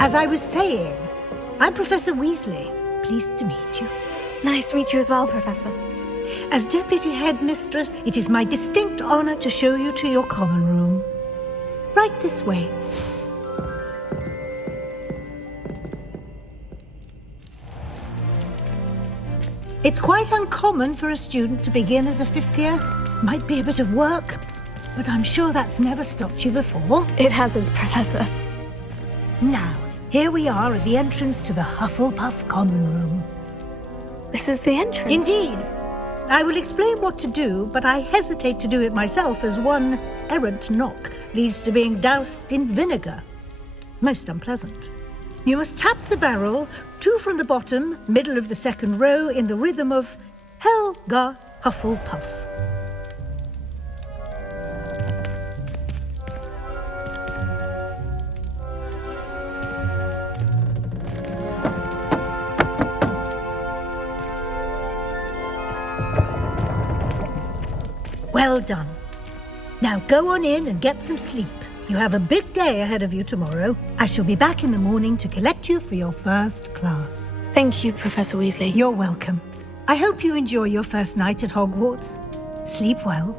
As I was saying, I'm Professor Weasley. Pleased to meet you. Nice to meet you as well, Professor. As Deputy Headmistress, it is my distinct honor to show you to your common room. Right this way. It's quite uncommon for a student to begin as a fifth year. Might be a bit of work, but I'm sure that's never stopped you before. It hasn't, Professor. Now, here we are at the entrance to the Hufflepuff Common Room. This is the entrance? Indeed. I will explain what to do, but I hesitate to do it myself as one errant knock leads to being doused in vinegar. Most unpleasant. You must tap the barrel, 2 from the bottom, middle of the second row, in the rhythm of Helga Hufflepuff. Well done. Now go on in and get some sleep. You have a big day ahead of you tomorrow. I shall be back in the morning to collect you for your first class. Thank you, Professor Weasley. You're welcome. I hope you enjoy your first night at Hogwarts. Sleep well.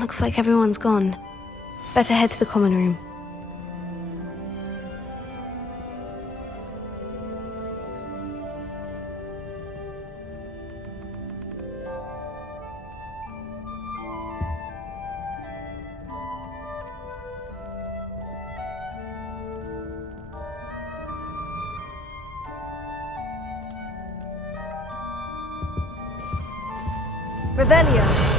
Looks like everyone's gone. Better head to the common room. Revelio.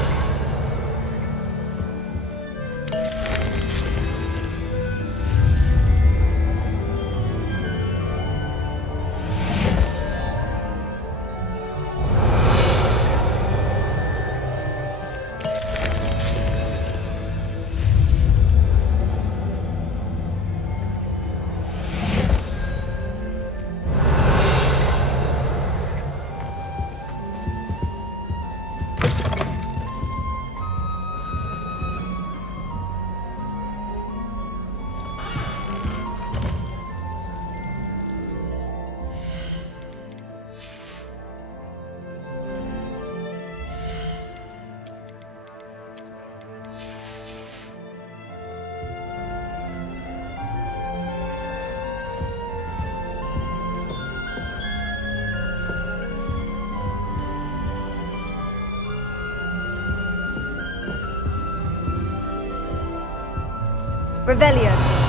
Revelio.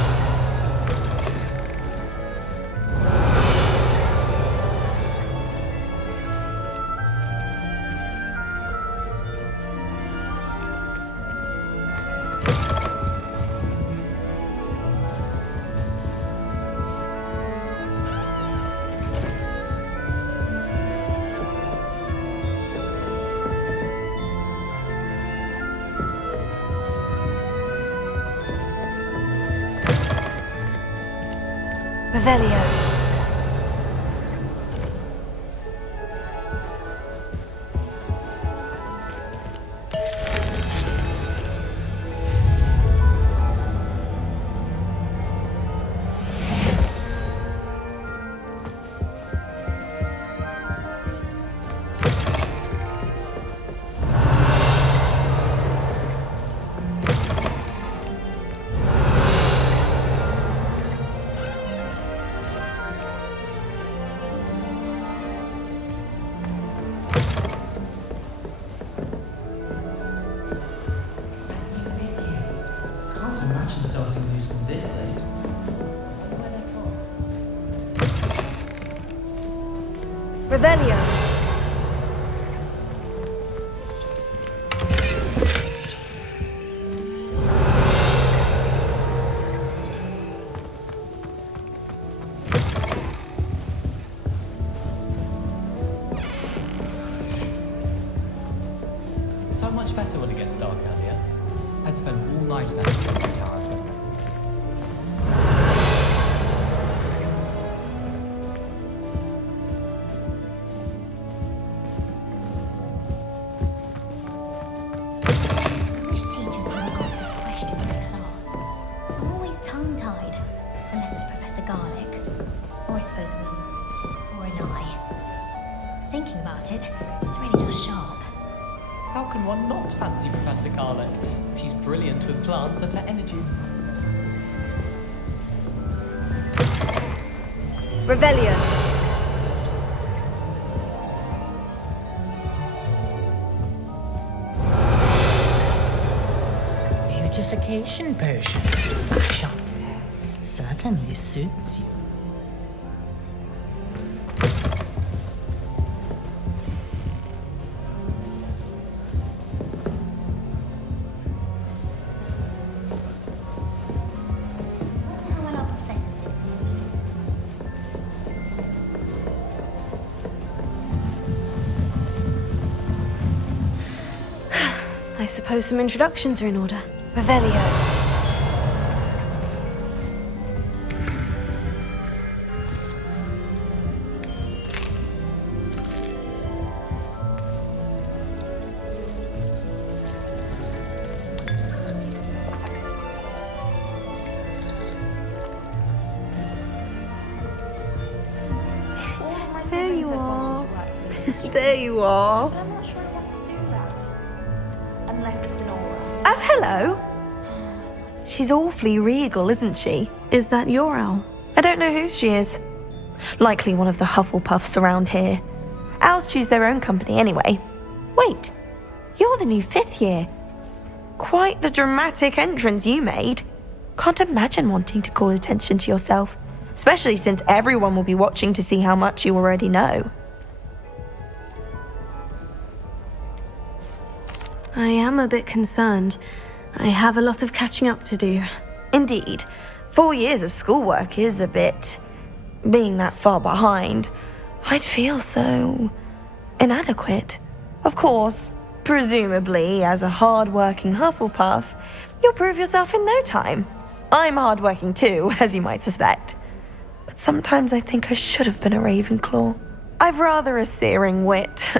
Revelio. Revelio. so much better when it gets dark earlier. I'd spend all night now in the tower. Wish teachers wouldn't ask us questions in class. I'm always tongue-tied, unless it's Professor Garlic. Or I suppose or an eye. Thinking about it, it's really just sharp. How can one not fancy Professor Garlic? She's brilliant with plants and her energy. Revelio. Beautification potion. Sharp. Certainly suits you. How will our professor think? I suppose some introductions are in order. Revelio. There you are. There you are. I'm not sure I want to do that. Unless it's an aura. Oh, hello. She's awfully regal, isn't she? Is that your owl? I don't know who she is. Likely one of the Hufflepuffs around here. Owls choose their own company anyway. Wait, you're the new 5th year. Quite the dramatic entrance you made. Can't imagine wanting to call attention to yourself, especially since everyone will be watching to see how much you already know. I am a bit concerned. I have a lot of catching up to do. Indeed. 4 years of schoolwork is a bit... Being that far behind, I'd feel so... inadequate. Of course, presumably, as a hard-working Hufflepuff, you'll prove yourself in no time. I'm hard-working too, as you might suspect. But sometimes I think I should have been a Ravenclaw. I've rather a searing wit.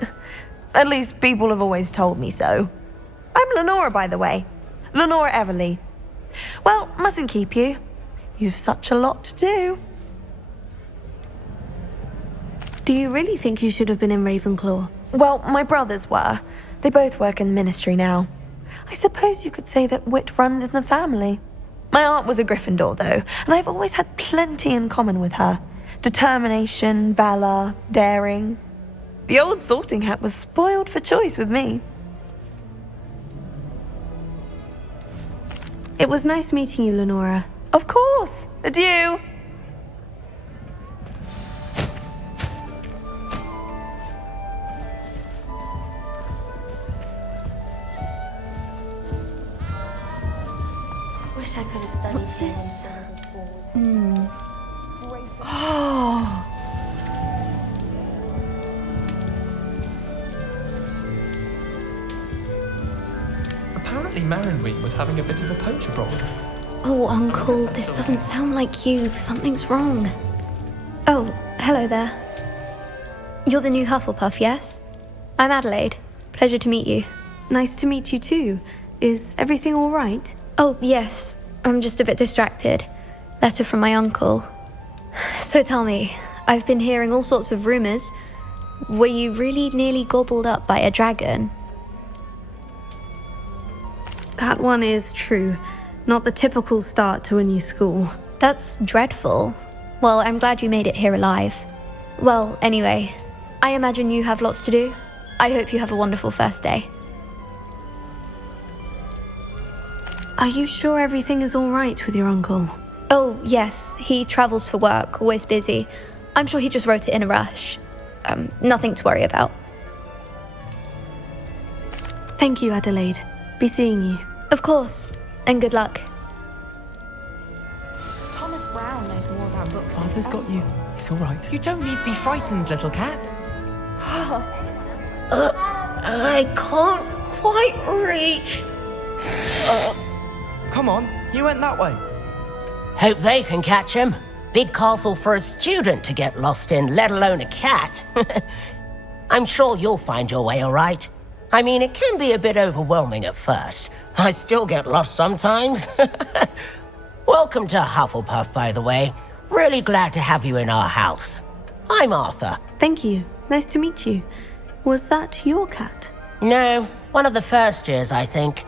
At least people have always told me so. I'm Lenora, by the way. Lenora Everly. Well, mustn't keep you. You've such a lot to do. Do you really think you should have been in Ravenclaw? Well, my brothers were. They both work in ministry now. I suppose you could say that wit runs in the family. My aunt was a Gryffindor, though, and I've always had plenty in common with her. Determination, valor, daring. The old sorting hat was spoiled for choice with me. It was nice meeting you, Lenora. Of course. Adieu. Wish I could have studied. What's this? Oh. Apparently Marinweed was having a bit of a poacher problem. Oh, Uncle, this doesn't sound like you. Something's wrong. Oh, hello there. You're the new Hufflepuff, yes? I'm Adelaide. Pleasure to meet you. Nice to meet you too. Is everything all right? Oh, yes. I'm just a bit distracted. Letter from my uncle. So tell me, I've been hearing all sorts of rumours. Were you really nearly gobbled up by a dragon? That one is true. Not the typical start to a new school. That's dreadful. Well, I'm glad you made it here alive. Well, anyway, I imagine you have lots to do. I hope you have a wonderful first day. Are you sure everything is all right with your uncle? Oh, yes, he travels for work, always busy. I'm sure he just wrote it in a rush. Nothing to worry about. Thank you, Adelaide. Be seeing you. Of course, and good luck. Thomas Brown knows more about books than Father's got you. It's all right. You don't need to be frightened, little cat. I can't quite reach. Come on, you went that way. Hope they can catch him. Big castle for a student to get lost in, let alone a cat. I'm sure you'll find your way all right. I mean, it can be a bit overwhelming at first. I still get lost sometimes. Welcome to Hufflepuff, by the way. Really glad to have you in our house. I'm Arthur. Thank you. Nice to meet you. Was that your cat? No, one of the first years, I think.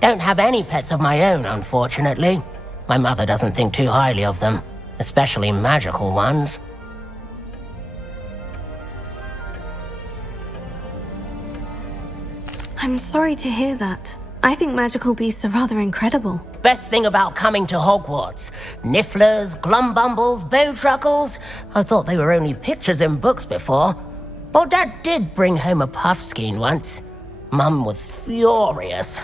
Don't have any pets of my own, unfortunately. My mother doesn't think too highly of them, especially magical ones. I'm sorry to hear that. I think magical beasts are rather incredible. Best thing about coming to Hogwarts. Nifflers, glumbumbles, bowtruckles. I thought they were only pictures in books before. Well, Dad did bring home a puffskein once. Mum was furious.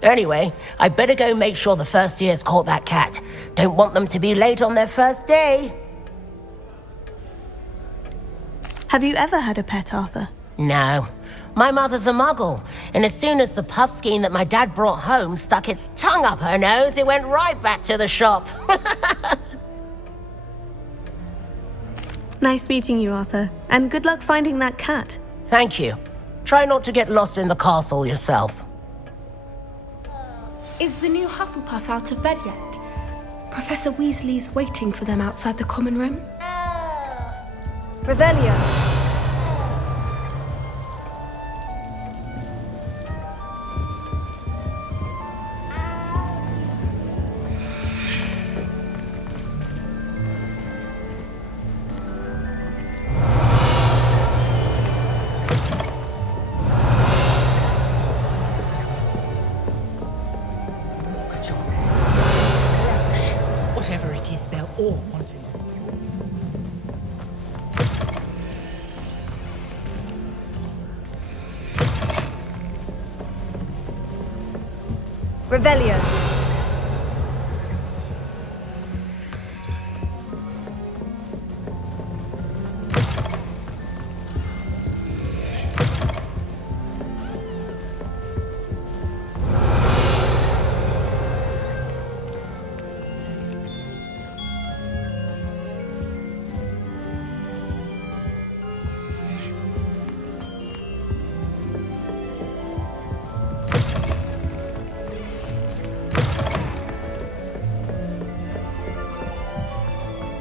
Anyway, I better go make sure the first years caught that cat. Don't want them to be late on their first day. Have you ever had a pet, Arthur? No. My mother's a muggle, and as soon as the puffskein that my dad brought home stuck its tongue up her nose, it went right back to the shop. Nice meeting you, Arthur. And good luck finding that cat. Thank you. Try not to get lost in the castle yourself. Is the new Hufflepuff out of bed yet? Professor Weasley's waiting for them outside the common room. Revelio. Whatever it is, they're all wanting. Revelio.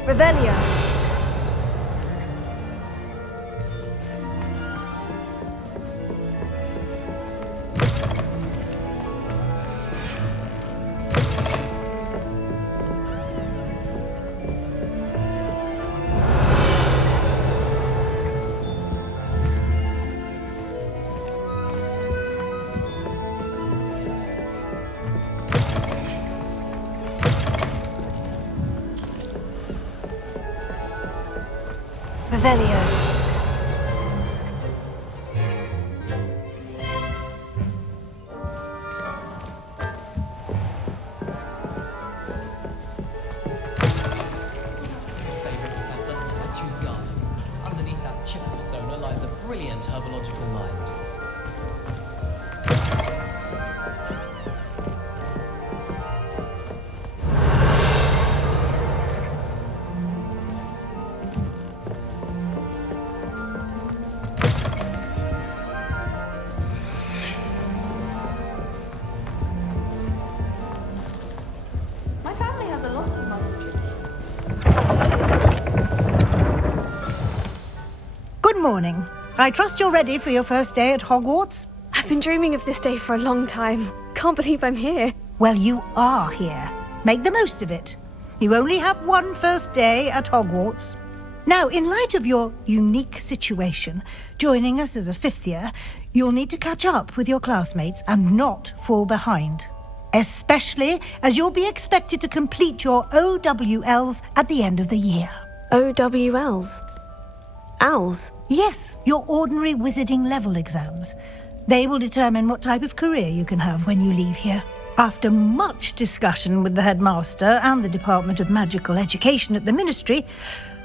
Revelio. Revelio. Favorite professor, I choose Garden. Underneath that chip persona lies a brilliant herbological mind. My family has a lot of knowledge. Good morning. I trust you're ready for your first day at Hogwarts? I've been dreaming of this day for a long time. Can't believe I'm here. Well, you are here. Make the most of it. You only have one first day at Hogwarts. Now, in light of your unique situation, joining us as a fifth year, you'll need to catch up with your classmates and not fall behind. Especially as you'll be expected to complete your OWLs at the end of the year. OWLs? Owls? Yes, your ordinary wizarding level exams. They will determine what type of career you can have when you leave here. After much discussion with the headmaster and the Department of Magical Education at the Ministry,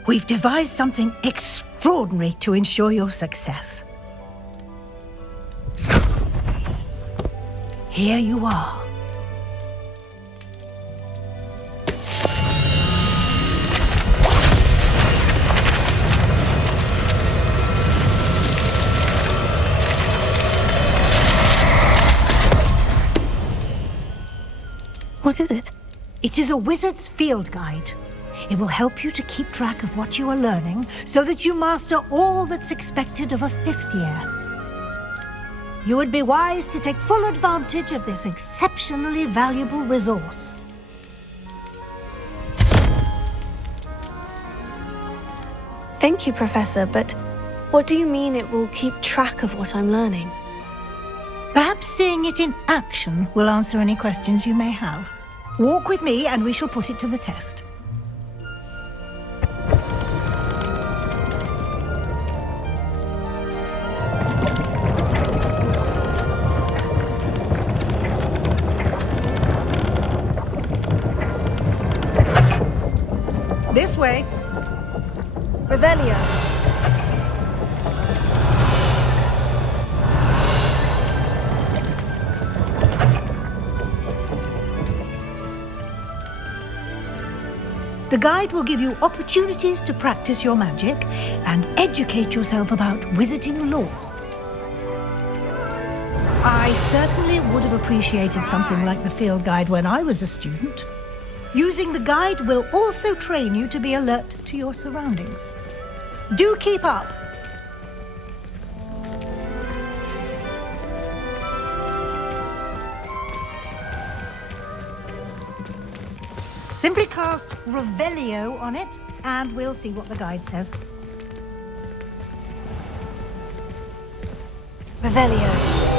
we've devised something extraordinary to ensure your success. here you are. What is it? It is a wizard's field guide. It will help you to keep track of what you are learning so that you master all that's expected of a 5th year. You would be wise to take full advantage of this exceptionally valuable resource. Thank you, Professor, but what do you mean it will keep track of what I'm learning? Perhaps seeing it in action will answer any questions you may have. Walk with me and we shall put it to the test. This way. Revelio. The guide will give you opportunities to practice your magic and educate yourself about wizarding lore. I certainly would have appreciated something like the field guide when I was a student. Using the guide will also train you to be alert to your surroundings. Do keep up! Simply cast Revelio on it, and we'll see what the guide says. Revelio.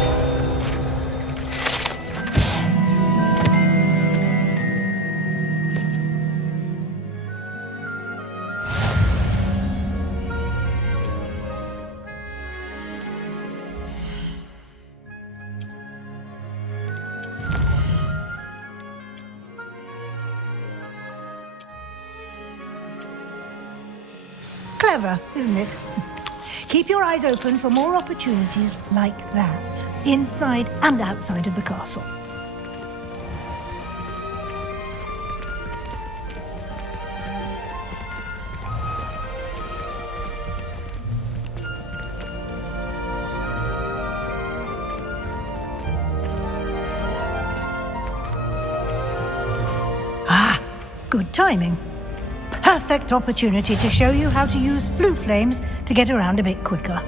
Clever, isn't it? Keep your eyes open for more opportunities like that, inside and outside of the castle. Ah, good timing. Perfect opportunity to show you how to use flue flames to get around a bit quicker.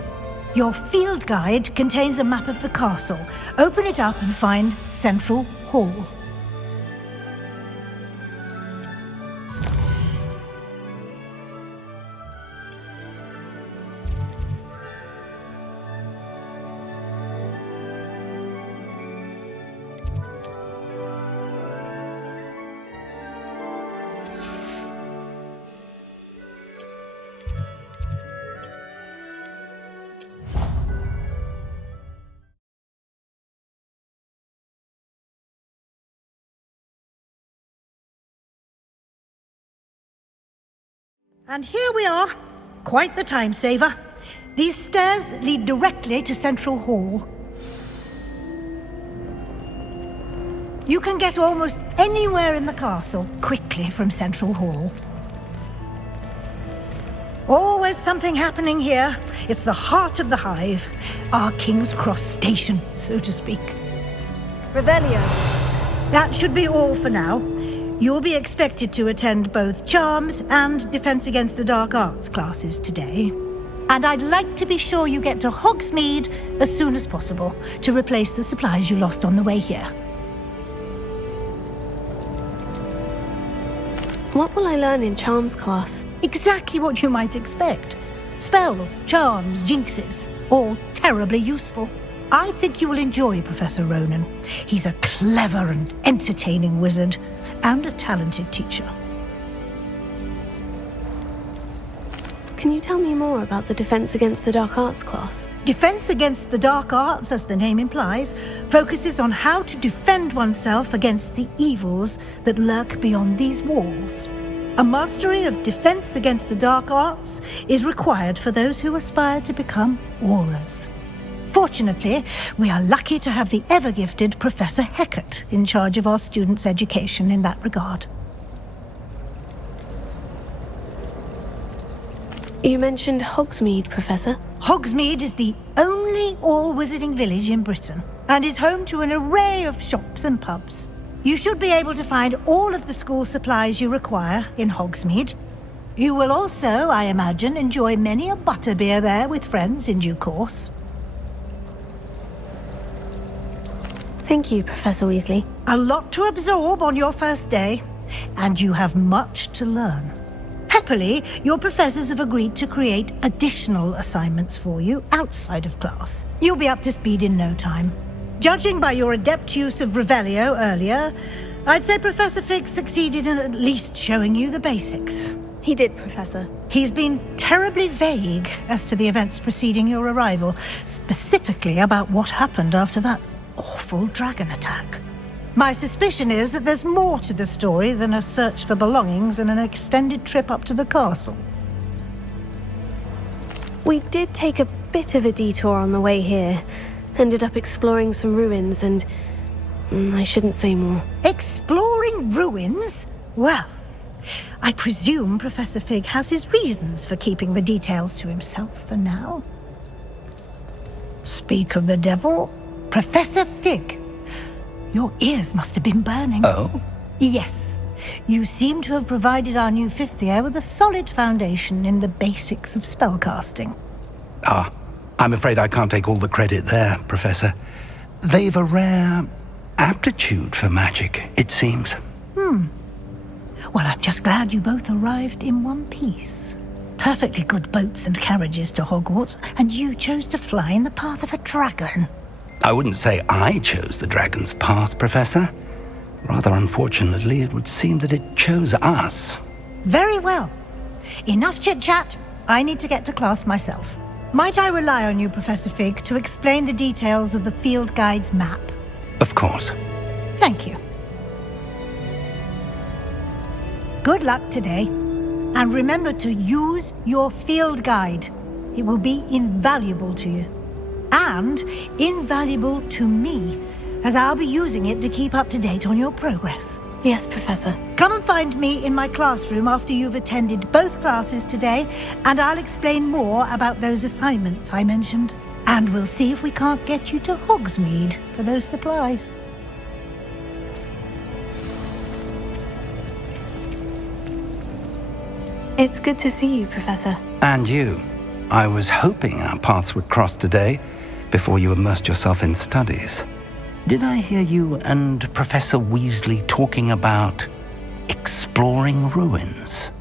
Your field guide contains a map of the castle. Open it up and find Central Hall. And here we are. Quite the time saver. These stairs lead directly to Central Hall. You can get almost anywhere in the castle quickly from Central Hall. Always something happening here. It's the heart of the hive. Our King's Cross station, so to speak. Revelio. That should be all for now. You'll be expected to attend both Charms and Defense Against the Dark Arts classes today. And I'd like to be sure you get to Hogsmeade as soon as possible to replace the supplies you lost on the way here. What will I learn in Charms class? Exactly what you might expect. Spells, charms, jinxes, all terribly useful. I think you will enjoy Professor Ronan. He's a clever and entertaining wizard, and a talented teacher. Can you tell me more about the Defense Against the Dark Arts class? Defense Against the Dark Arts, as the name implies, focuses on how to defend oneself against the evils that lurk beyond these walls. A mastery of Defense Against the Dark Arts is required for those who aspire to become Aurors. Fortunately, we are lucky to have the ever-gifted Professor Hecat in charge of our students' education in that regard. You mentioned Hogsmeade, Professor. Hogsmeade is the only all-wizarding village in Britain and is home to an array of shops and pubs. You should be able to find all of the school supplies you require in Hogsmeade. You will also, I imagine, enjoy many a butterbeer there with friends in due course. Thank you, Professor Weasley. A lot to absorb on your first day, and you have much to learn. Happily, your professors have agreed to create additional assignments for you outside of class. You'll be up to speed in no time. Judging by your adept use of Revelio earlier, I'd say Professor Fig succeeded in at least showing you the basics. He did, Professor. He's been terribly vague as to the events preceding your arrival, specifically about what happened after that awful dragon attack. My suspicion is that there's more to the story than a search for belongings and an extended trip up to the castle. We did take a bit of a detour on the way here. Ended up exploring some ruins and... I shouldn't say more. Exploring ruins? Well, I presume Professor Fig has his reasons for keeping the details to himself for now. Speak of the devil, Professor Fig. Your ears must have been burning. Oh? Yes. You seem to have provided our new fifth year with a solid foundation in the basics of spellcasting. Ah, I'm afraid I can't take all the credit there, Professor. They've a rare aptitude for magic, it seems. Well, I'm just glad you both arrived in one piece. Perfectly good boats and carriages to Hogwarts, and you chose to fly in the path of a dragon. I wouldn't say I chose the dragon's path, Professor. Rather unfortunately, it would seem that it chose us. Very well. Enough chit-chat. I need to get to class myself. Might I rely on you, Professor Fig, to explain the details of the field guide's map? Of course. Thank you. Good luck today. And remember to use your field guide. It will be invaluable to you. And invaluable to me, as I'll be using it to keep up to date on your progress. Yes, Professor. Come and find me in my classroom after you've attended both classes today, and I'll explain more about those assignments I mentioned. And we'll see if we can't get you to Hogsmeade for those supplies. It's good to see you, Professor. And you. I was hoping our paths would cross today, before you immersed yourself in studies. Did I hear you and Professor Weasley talking about exploring ruins?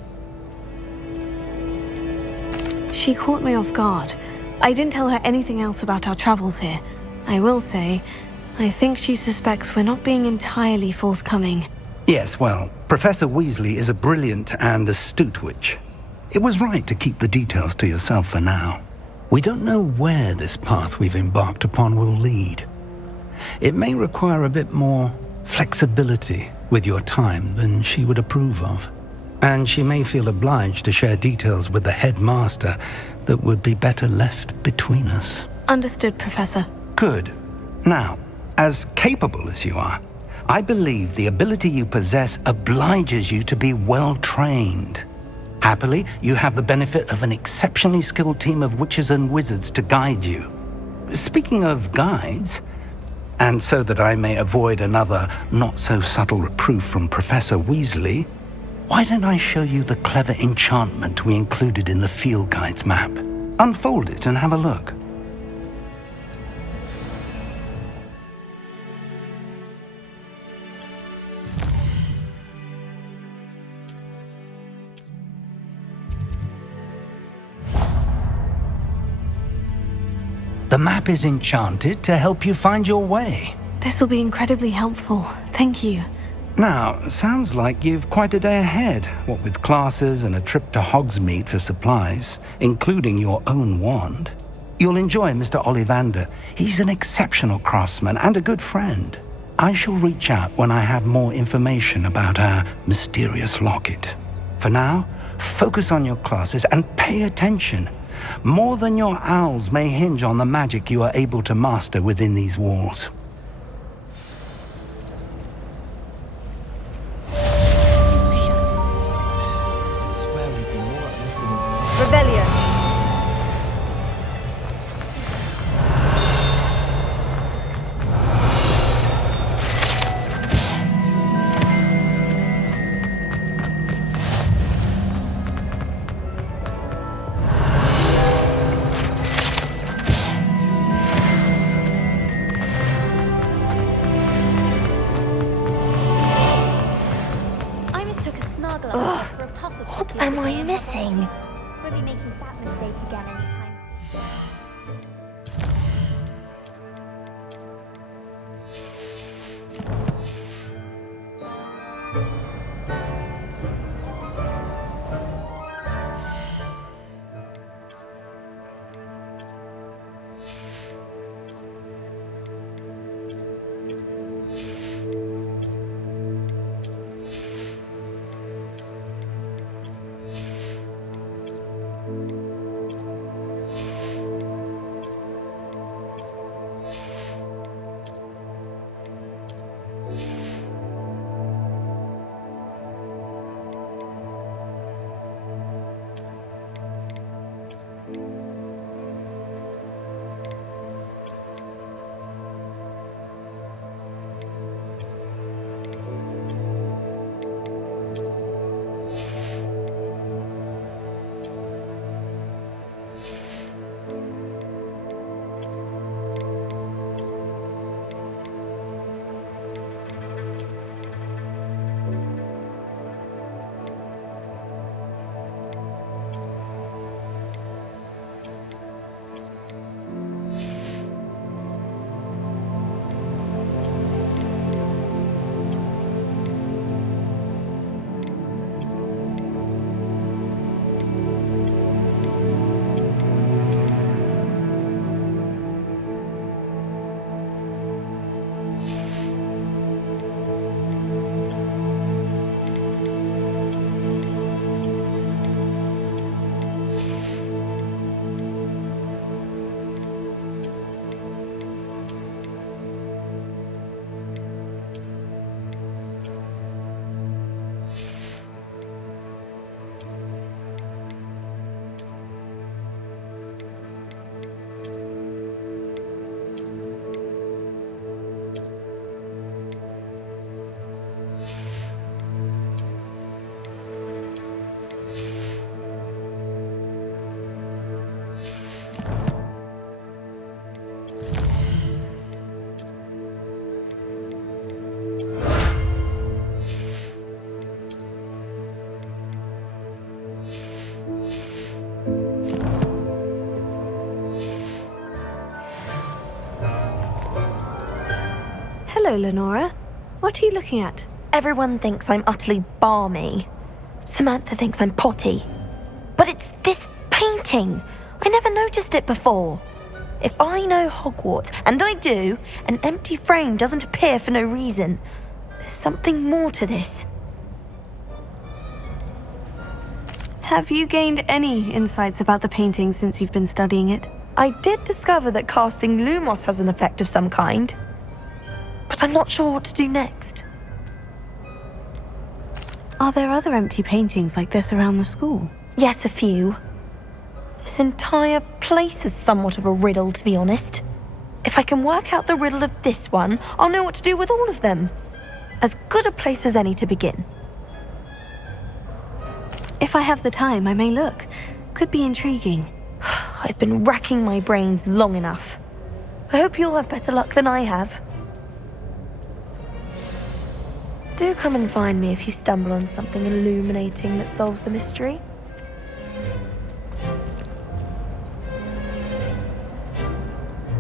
She caught me off guard. I didn't tell her anything else about our travels here. I will say, I think she suspects we're not being entirely forthcoming. Yes, well, Professor Weasley is a brilliant and astute witch. It was right to keep the details to yourself for now. We don't know where this path we've embarked upon will lead. It may require a bit more flexibility with your time than she would approve of. And she may feel obliged to share details with the headmaster that would be better left between us. Understood, Professor. Good. Now, as capable as you are, I believe the ability you possess obliges you to be well trained. Happily, you have the benefit of an exceptionally skilled team of witches and wizards to guide you. Speaking of guides, and so that I may avoid another not-so-subtle reproof from Professor Weasley, why don't I show you the clever enchantment we included in the field guide's map? Unfold it and have a look. The map is enchanted to help you find your way. This will be incredibly helpful. Thank you. Now, sounds like you've quite a day ahead, what with classes and a trip to Hogsmeade for supplies, including your own wand. You'll enjoy Mr. Ollivander. He's an exceptional craftsman and a good friend. I shall reach out when I have more information about our mysterious locket. For now, focus on your classes and pay attention. More than your owls may hinge on the magic you are able to master within these walls. I swear we'd be more uplifted and Rebellion. I mistook a snargle up for a puff of What am I missing? We'll be making that mistake again anytime soon. Hello, Lenora. What are you looking at? Everyone thinks I'm utterly balmy. Samantha thinks I'm potty. But it's this painting. I never noticed it before. If I know Hogwarts, and I do, an empty frame doesn't appear for no reason. There's something more to this. Have you gained any insights about the painting since you've been studying it? I did discover that casting Lumos has an effect of some kind. But I'm not sure what to do next. Are there other empty paintings like this around the school? Yes, a few. This entire place is somewhat of a riddle, to be honest. If I can work out the riddle of this one, I'll know what to do with all of them. As good a place as any to begin. If I have the time, I may look. Could be intriguing. I've been racking my brains long enough. I hope you'll have better luck than I have. Do come and find me if you stumble on something illuminating that solves the mystery.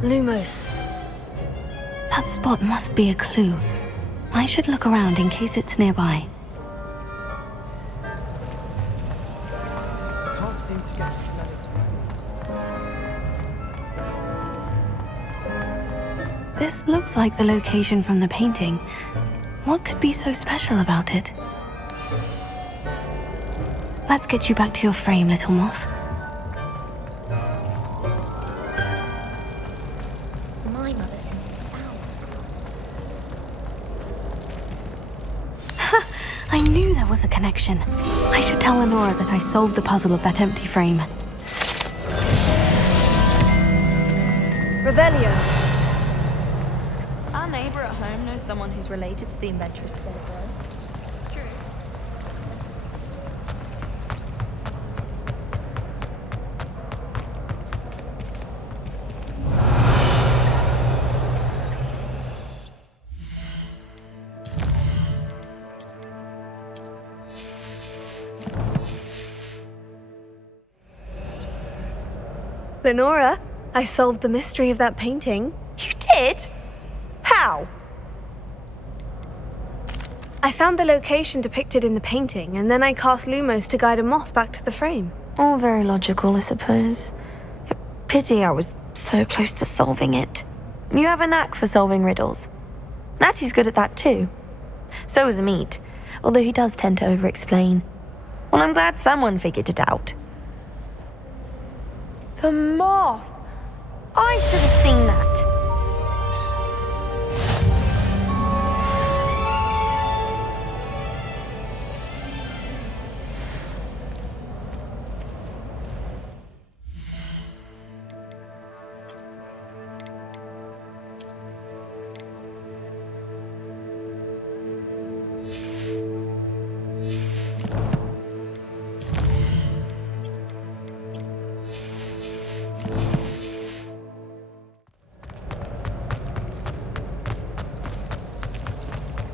Lumos. That spot must be a clue. I should look around in case it's nearby. can't seem to get smelly. This looks like the location from the painting. What could be so special about it? Let's get you back to your frame, little moth. I knew there was a connection. I should tell Lenora that I solved the puzzle of that empty frame. Revelio. Our neighbor at home knows someone who's related to the inventor of Scarecrow. Lenora, I solved the mystery of that painting. You did? How? I found the location depicted in the painting, and then I cast Lumos to guide a moth back to the frame. All very logical, I suppose. Pity I was so close to solving it. You have a knack for solving riddles. Natty's good at that too. So is Amit, although he does tend to over-explain. Well, I'm glad someone figured it out. The moth! I should have seen that.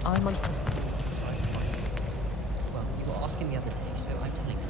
I'm uncomfortable with the size of my hands. Well, you were asking the other day, so I'm telling you.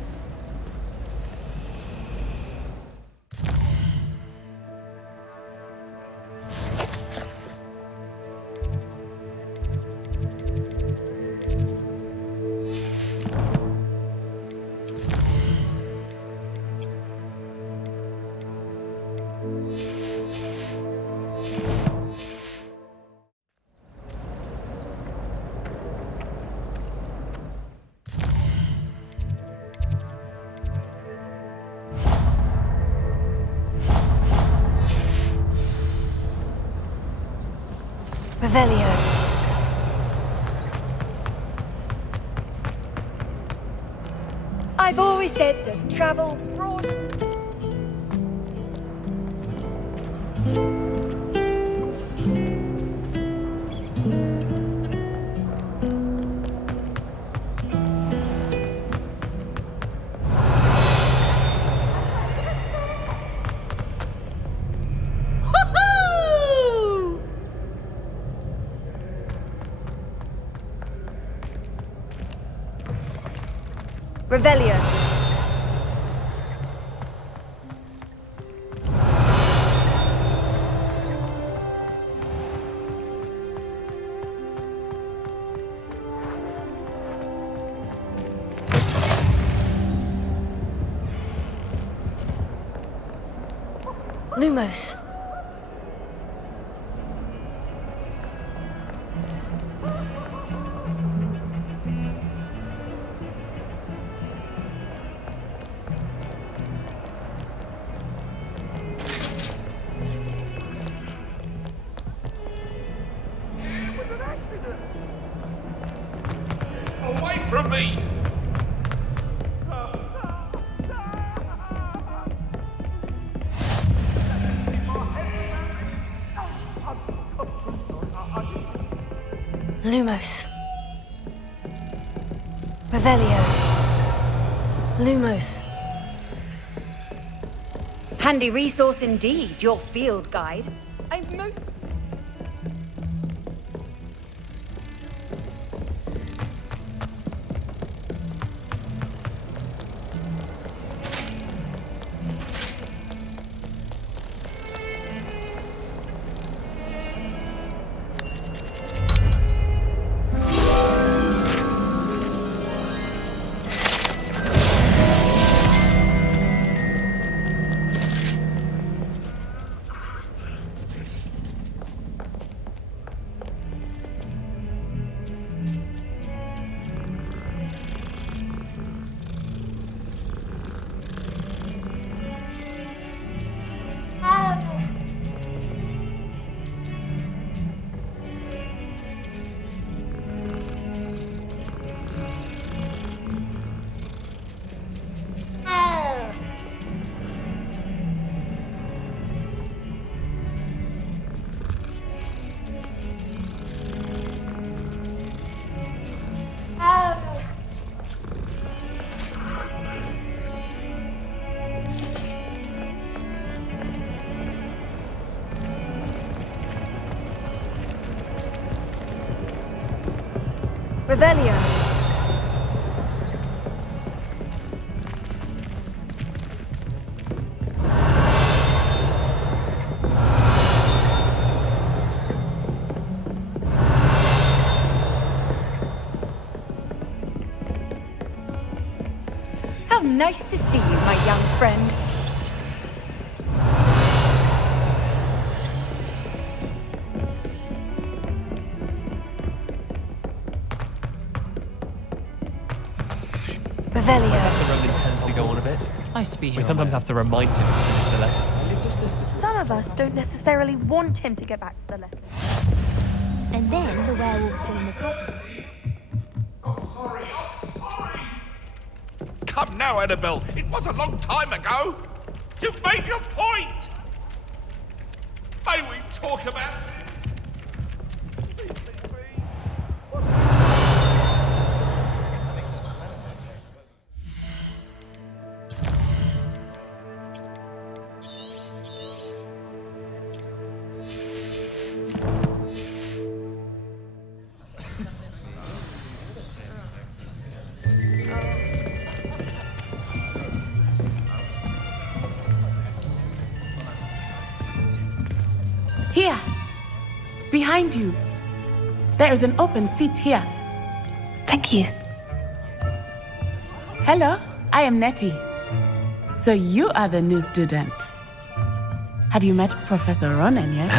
Revelio. I've always said that travel brought... Revelio. Lumos. Away from me! Lumos. Revelio. Lumos. Handy resource indeed, your field guide. I'm most... Revelio. How nice to see you, my young friend. Revelio. Professor Roman tends to go on a bit. Nice to be here. We sometimes have to remind him to finish the lesson. Little sister. Some of us don't necessarily want him to get back to the lesson. And then the werewolves join the problem. Come now, Annabelle. It was a long time ago. You've made your point. May we talk about this? Here, behind you. There is an open seat here. Thank you. Hello, I am Nettie. So you are the new student. Have you met Professor Ronan yet?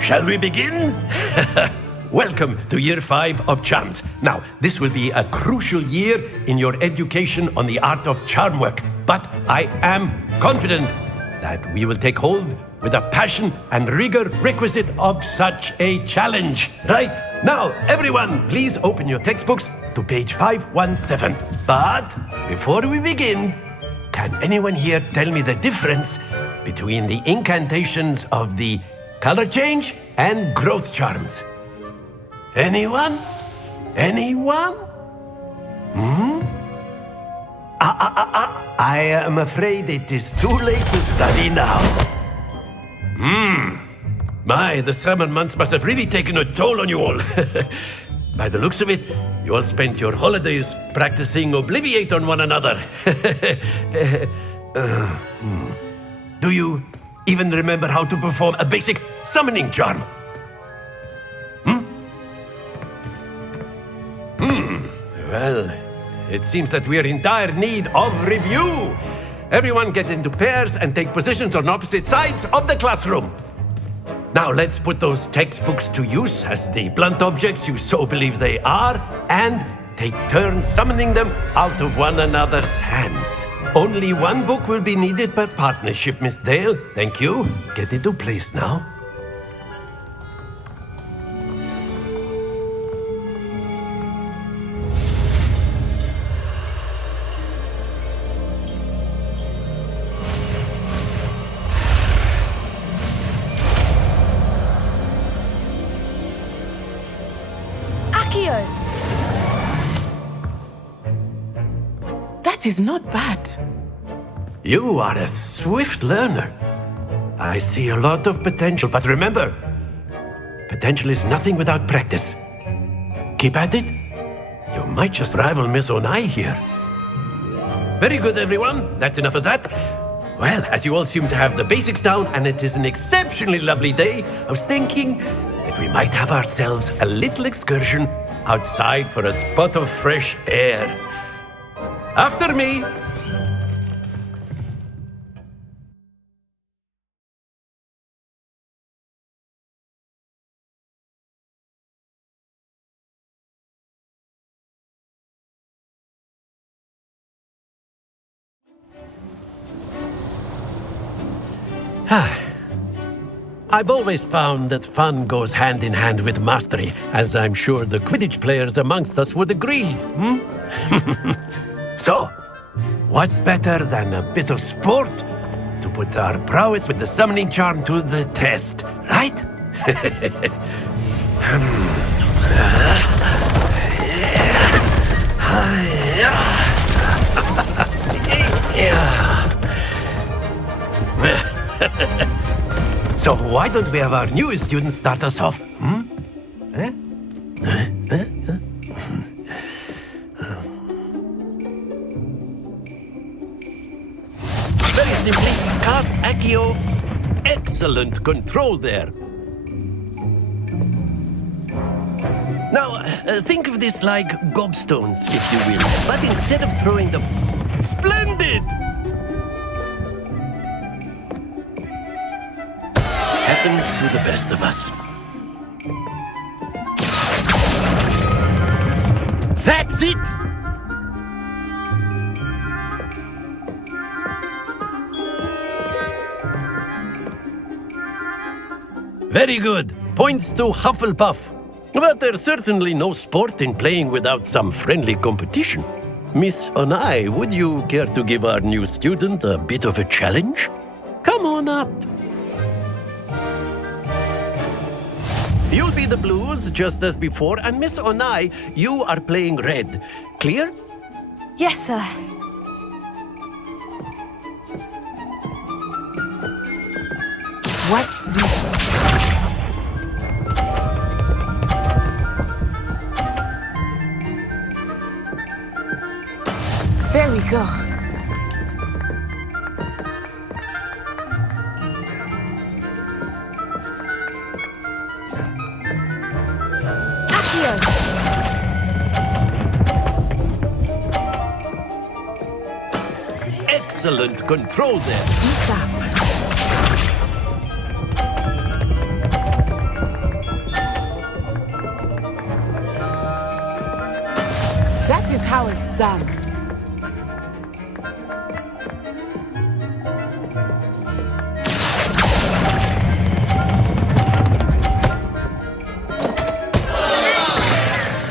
Shall we begin? Welcome to Year 5 of Charms. Now, this will be a crucial year in your education on the art of charm work, but I am confident that we will take hold with the passion and rigor requisite of such a challenge. Right, now, everyone, please open your textbooks to page 517. But before we begin, can anyone here tell me the difference between the incantations of the color change and growth charms? Anyone? Anyone? I am afraid it is too late to study now. My, the summer months must have really taken a toll on you all. By the looks of it, you all spent your holidays practicing Obliviate on one another. Do you even remember how to perform a basic summoning charm? Well, it seems that we are in dire need of review. Everyone get into pairs and take positions on opposite sides of the classroom. Now let's put those textbooks to use as the blunt objects you so believe they are, and take turns summoning them out of one another's hands. Only one book will be needed per partnership, Miss Dale. Thank you. Get into place now. That is not bad. You are a swift learner. I see a lot of potential, but remember, potential is nothing without practice. Keep at it. You might just rival Miss Onai here. Very good, everyone. That's enough of that. Well, as you all seem to have the basics down, and it is an exceptionally lovely day, I was thinking that we might have ourselves a little excursion outside for a spot of fresh air. After me. I've always found that fun goes hand in hand with mastery, as I'm sure the Quidditch players amongst us would agree. So, what better than a bit of sport to put our prowess with the summoning charm to the test, right? So why don't we have our newest student start us off? Eh? Very simply, cast Accio. Excellent control there. Now, think of this like gobstones, if you will. But instead of throwing them... Splendid! Happens to the best of us. That's it! Very good. Points to Hufflepuff. But there's certainly no sport in playing without some friendly competition. Miss Onai, would you care to give our new student a bit of a challenge? Come on up. You'll be the blues, just as before, and Miss Onai, you are playing red. Clear? Yes, sir. Watch this. There we go. Excellent control there. That is how it's done.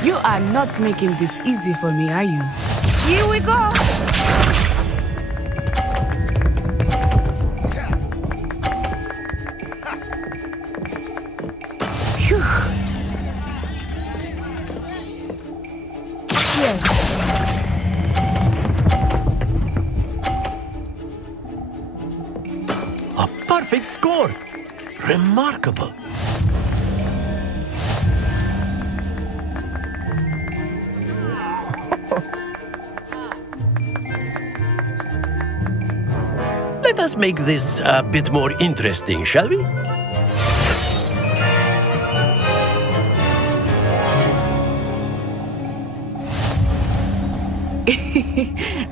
You are not making this easy for me, are you? Here we go! Phew. Here. A perfect score. Remarkable. Let us make this a bit more interesting, shall we?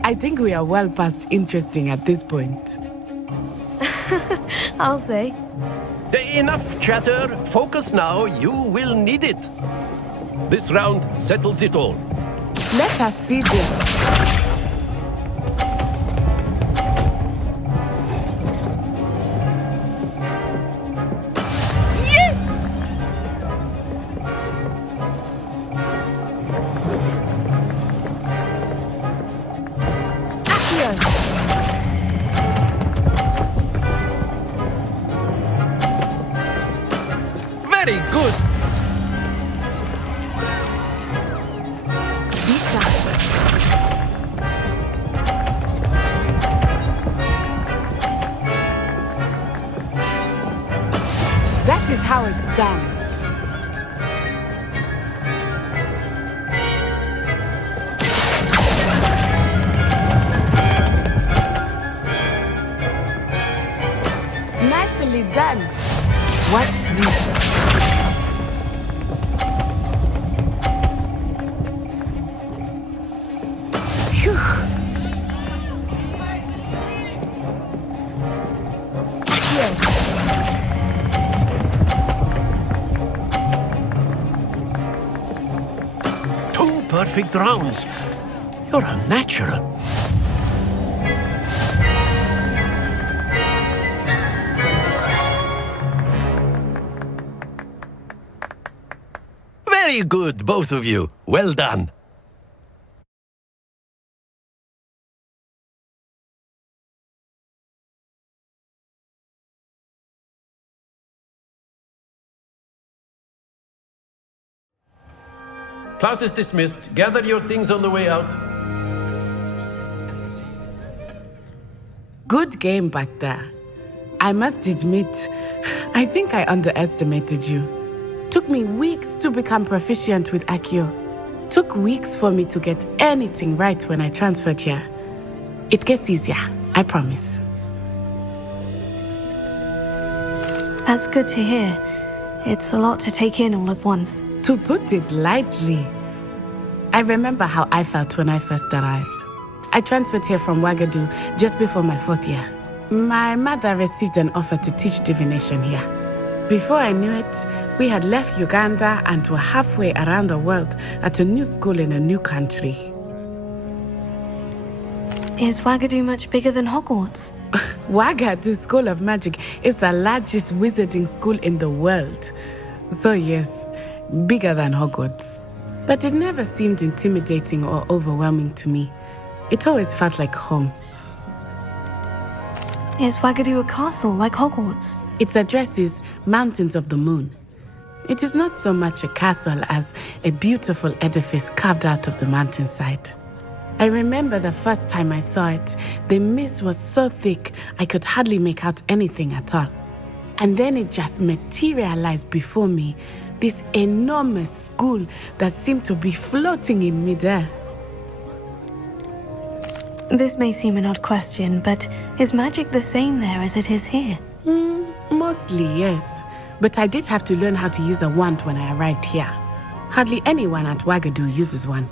I think we are well past interesting at this point. I'll say. Enough chatter. Focus now. You will need it. This round settles it all. Let us see this. Very good. That is how it's done. Nicely done. Watch this. Phew. Here. Two perfect rounds. You're a natural. Very good, both of you. Well done. Class is dismissed. Gather your things on the way out. Good game back there. I must admit, I think I underestimated you. Took me weeks to become proficient with Accio. Took weeks for me to get anything right when I transferred here. It gets easier, I promise. That's good to hear. It's a lot to take in all at once. To put it lightly, I remember how I felt when I first arrived. I transferred here from Wagadu just before my 4th year. My mother received an offer to teach divination here. Before I knew it, we had left Uganda and were halfway around the world at a new school in a new country. Is Wagadu much bigger than Hogwarts? Wagadu School of Magic is the largest wizarding school in the world. So yes, bigger than Hogwarts. But it never seemed intimidating or overwhelming to me. It always felt like home. Is Wagadu a castle like Hogwarts? Its address is Mountains of the Moon. It is not so much a castle as a beautiful edifice carved out of the mountainside. I remember the first time I saw it, the mist was so thick I could hardly make out anything at all. And then it just materialized before me, this enormous school that seemed to be floating in midair. This may seem an odd question, but is magic the same there as it is here? Mostly, yes. But I did have to learn how to use a wand when I arrived here. Hardly anyone at Wagadu uses one.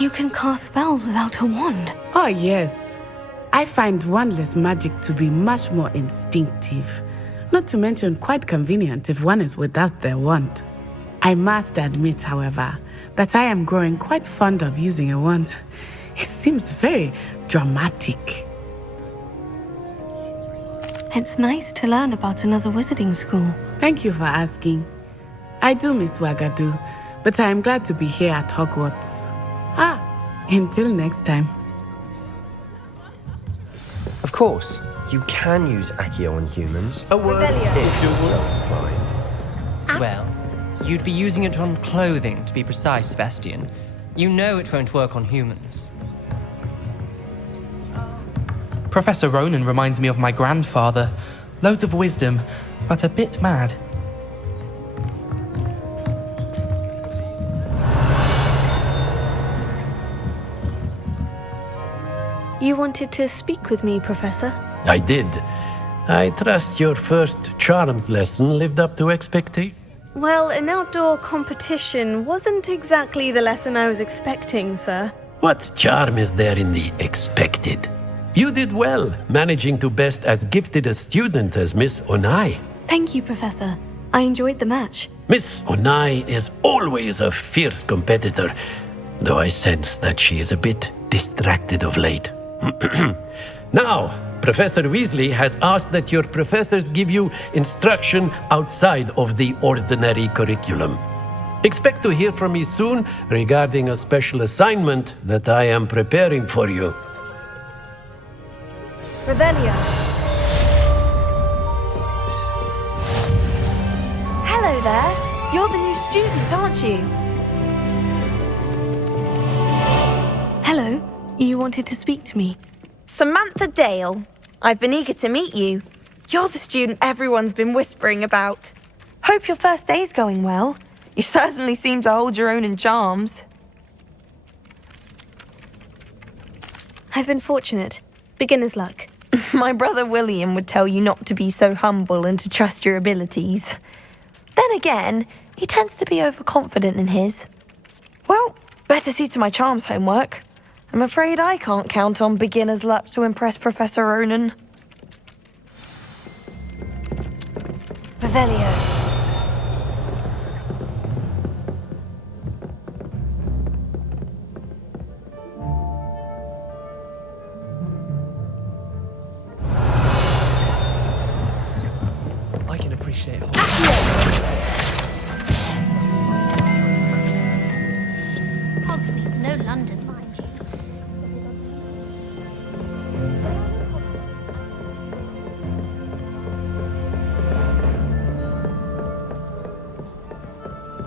You can cast spells without a wand? Oh, yes. I find wandless magic to be much more instinctive. Not to mention quite convenient if one is without their wand. I must admit, however, that I am growing quite fond of using a wand. It seems very dramatic. It's nice to learn about another wizarding school. Thank you for asking. I do miss Wagadu, but I am glad to be here at Hogwarts. Until next time. Of course, you can use Accio on humans. A word if you're so inclined. Well, you'd be using it on clothing, to be precise, Sebastian. You know it won't work on humans. Professor Ronan reminds me of my grandfather. Loads of wisdom, but a bit mad. You wanted to speak with me, Professor? I did. I trust your first charms lesson lived up to expectation. Well, an outdoor competition wasn't exactly the lesson I was expecting, sir. What charm is there in the expected? You did well, managing to best as gifted a student as Miss Onai. Thank you, Professor. I enjoyed the match. Miss Onai is always a fierce competitor, though I sense that she is a bit distracted of late. Now, Professor Weasley has asked that your professors give you instruction outside of the ordinary curriculum. Expect to hear from me soon regarding a special assignment that I am preparing for you. Revelia. Hello there. You're the new student, aren't you? Hello. You wanted to speak to me. Samantha Dale. I've been eager to meet you. You're the student everyone's been whispering about. Hope your first day's going well. You certainly seem to hold your own in charms. I've been fortunate. Beginner's luck. My brother William would tell you not to be so humble and to trust your abilities. Then again, he tends to be overconfident in his. Well, better see to my charms homework. I'm afraid I can't count on beginner's luck to impress Professor Ronan. Revelio. I can appreciate Hogsmeade's no London, mind you.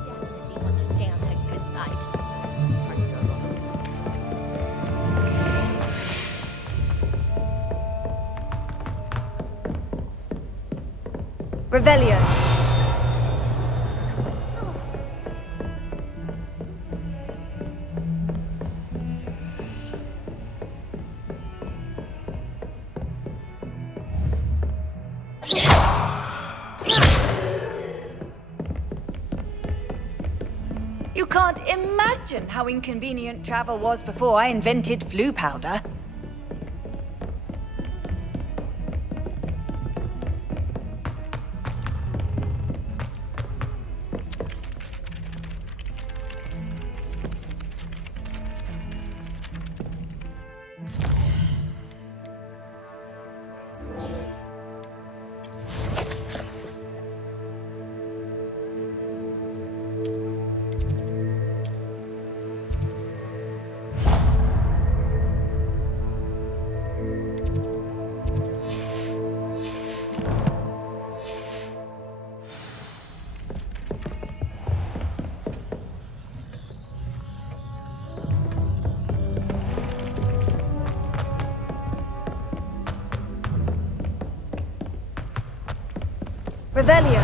Definitely want to stay on her good side. Revelio. You can't imagine how inconvenient travel was before I invented flu powder. Revelio.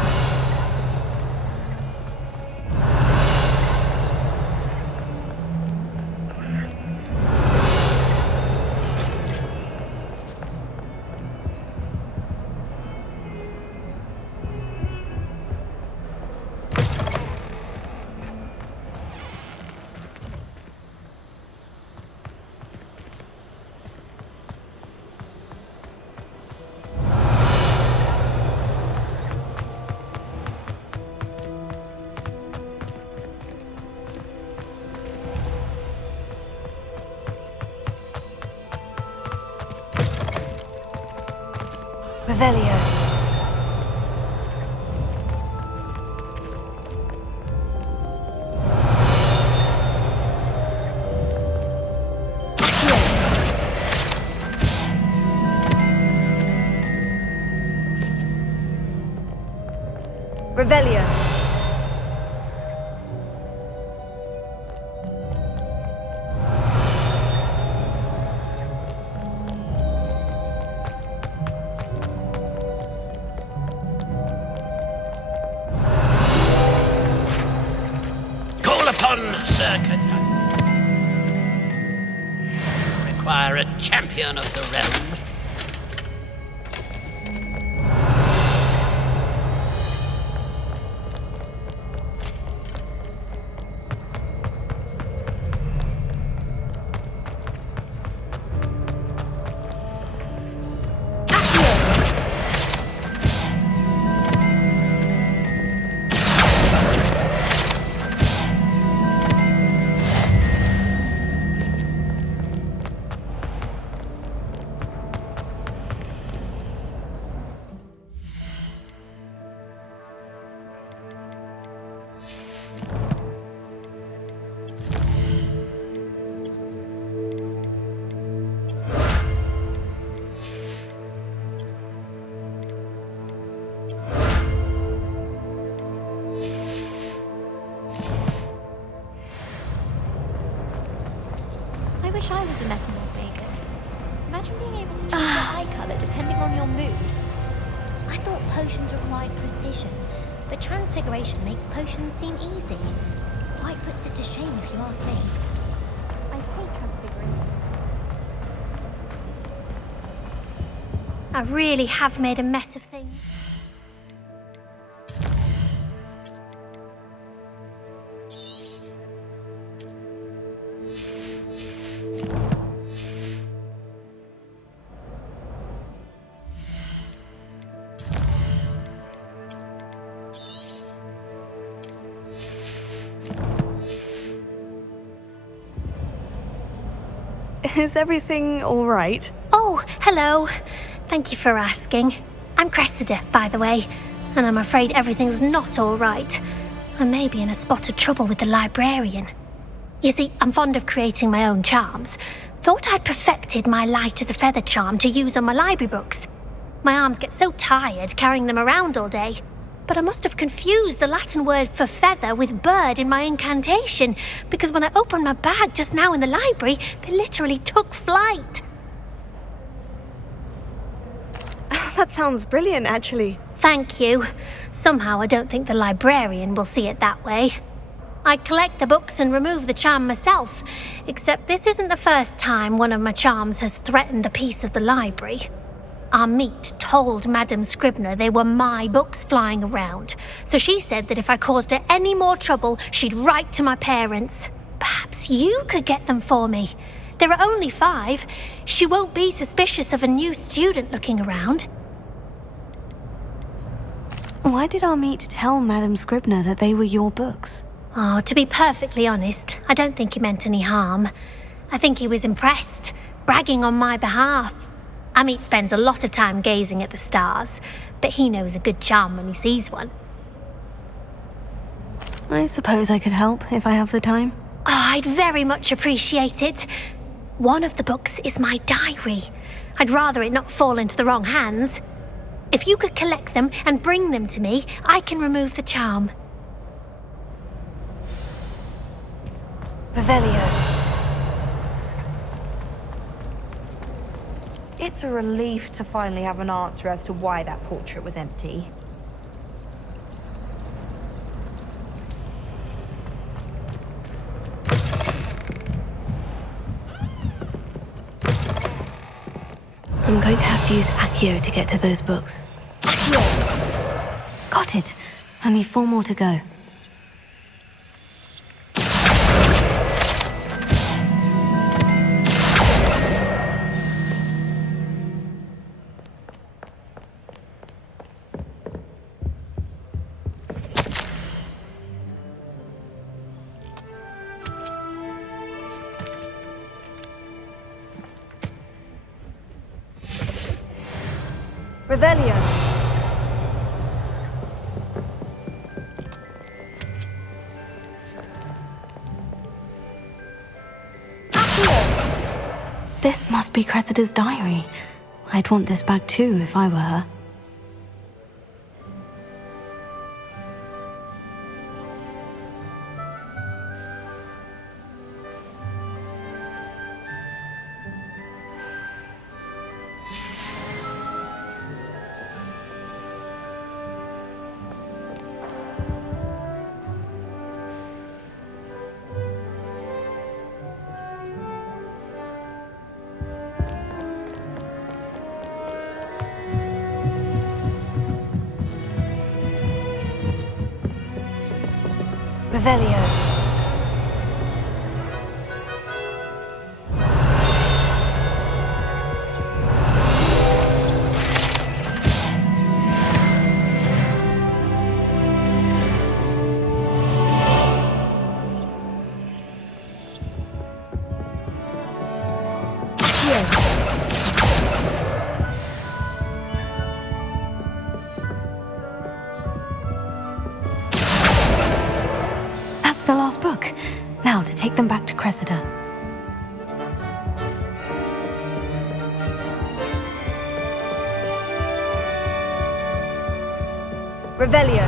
Revelio. Revelio. Call upon Sir Caduc. Require a champion of the realm. I wish I was a metamorphagus. Imagine being able to change your eye colour depending on your mood. I thought potions required precision, but transfiguration makes potions seem easy. Quite puts it to shame if you ask me. I hate transfiguration. I really have made a mess of things. Is everything all right? Oh, hello. Thank you for asking. I'm Cressida, by the way, and I'm afraid everything's not all right. I may be in a spot of trouble with the librarian. You see, I'm fond of creating my own charms. Thought I'd perfected my light as a feather charm to use on my library books. My arms get so tired carrying them around all day. But I must have confused the Latin word for feather with bird in my incantation, because when I opened my bag just now in the library, they literally took flight. That sounds brilliant, actually. thank you. Somehow I don't think the librarian will see it that way. I collect the books and remove the charm myself, except this isn't the first time one of my charms has threatened a piece of the library. Our meet told Madame Scribner they were my books flying around, so she said that if I caused her any more trouble, she'd write to my parents. Perhaps you could get them for me. There are only 5. She won't be suspicious of a new student looking around. Why did our meet tell Madame Scribner that they were your books? Oh, to be perfectly honest, I don't think he meant any harm. I think he was impressed, bragging on my behalf. Amit spends a lot of time gazing at the stars, but he knows a good charm when he sees one. I suppose I could help if I have the time. Oh, I'd very much appreciate it. One of the books is my diary. I'd rather it not fall into the wrong hands. If you could collect them and bring them to me, I can remove the charm. Revelio. It's a relief to finally have an answer as to why that portrait was empty. I'm going to have to use Accio to get to those books. Got it. Only 4 more to go. Revelio. This must be Cressida's diary. I'd want this back too if I were her. Revelio. That's the last book. Now to take them back to Cressida. Revelio.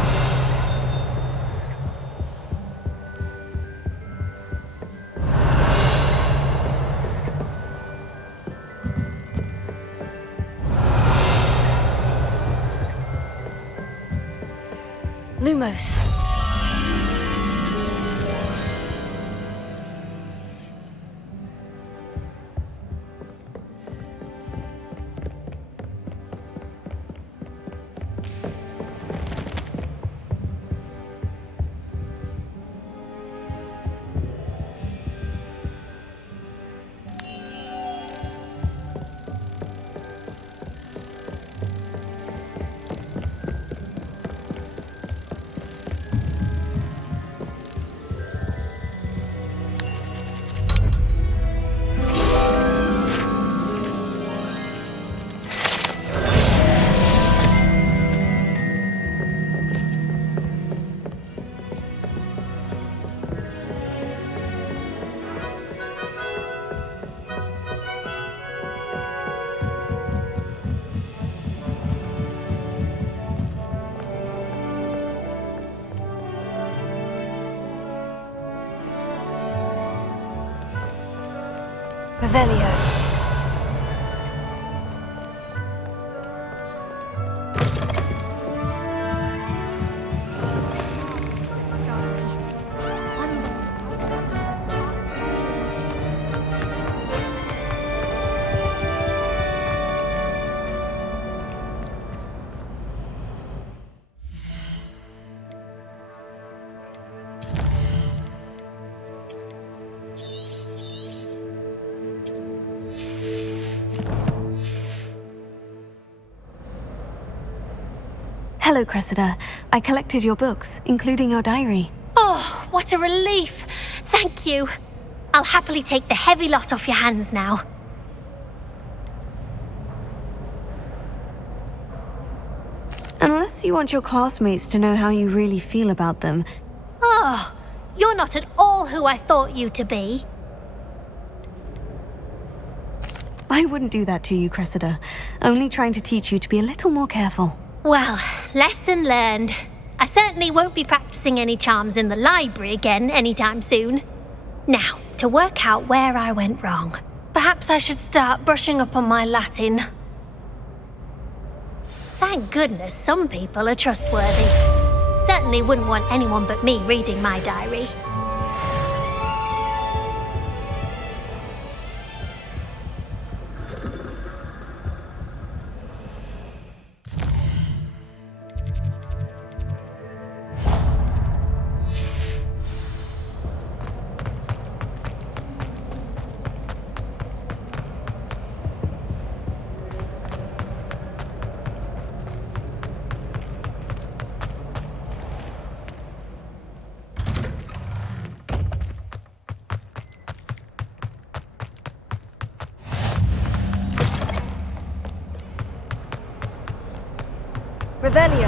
Lumos. Revelio. Hello, Cressida. I collected your books, including your diary. Oh, what a relief! Thank you. I'll happily take the heavy lot off your hands now. Unless you want your classmates to know how you really feel about them. Oh, you're not at all who I thought you to be. I wouldn't do that to you, Cressida. Only trying to teach you to be a little more careful. Well, lesson learned. I certainly won't be practicing any charms in the library again anytime soon. Now, to work out where I went wrong. Perhaps I should start brushing up on my Latin. Thank goodness some people are trustworthy. Certainly wouldn't want anyone but me reading my diary. Revelio.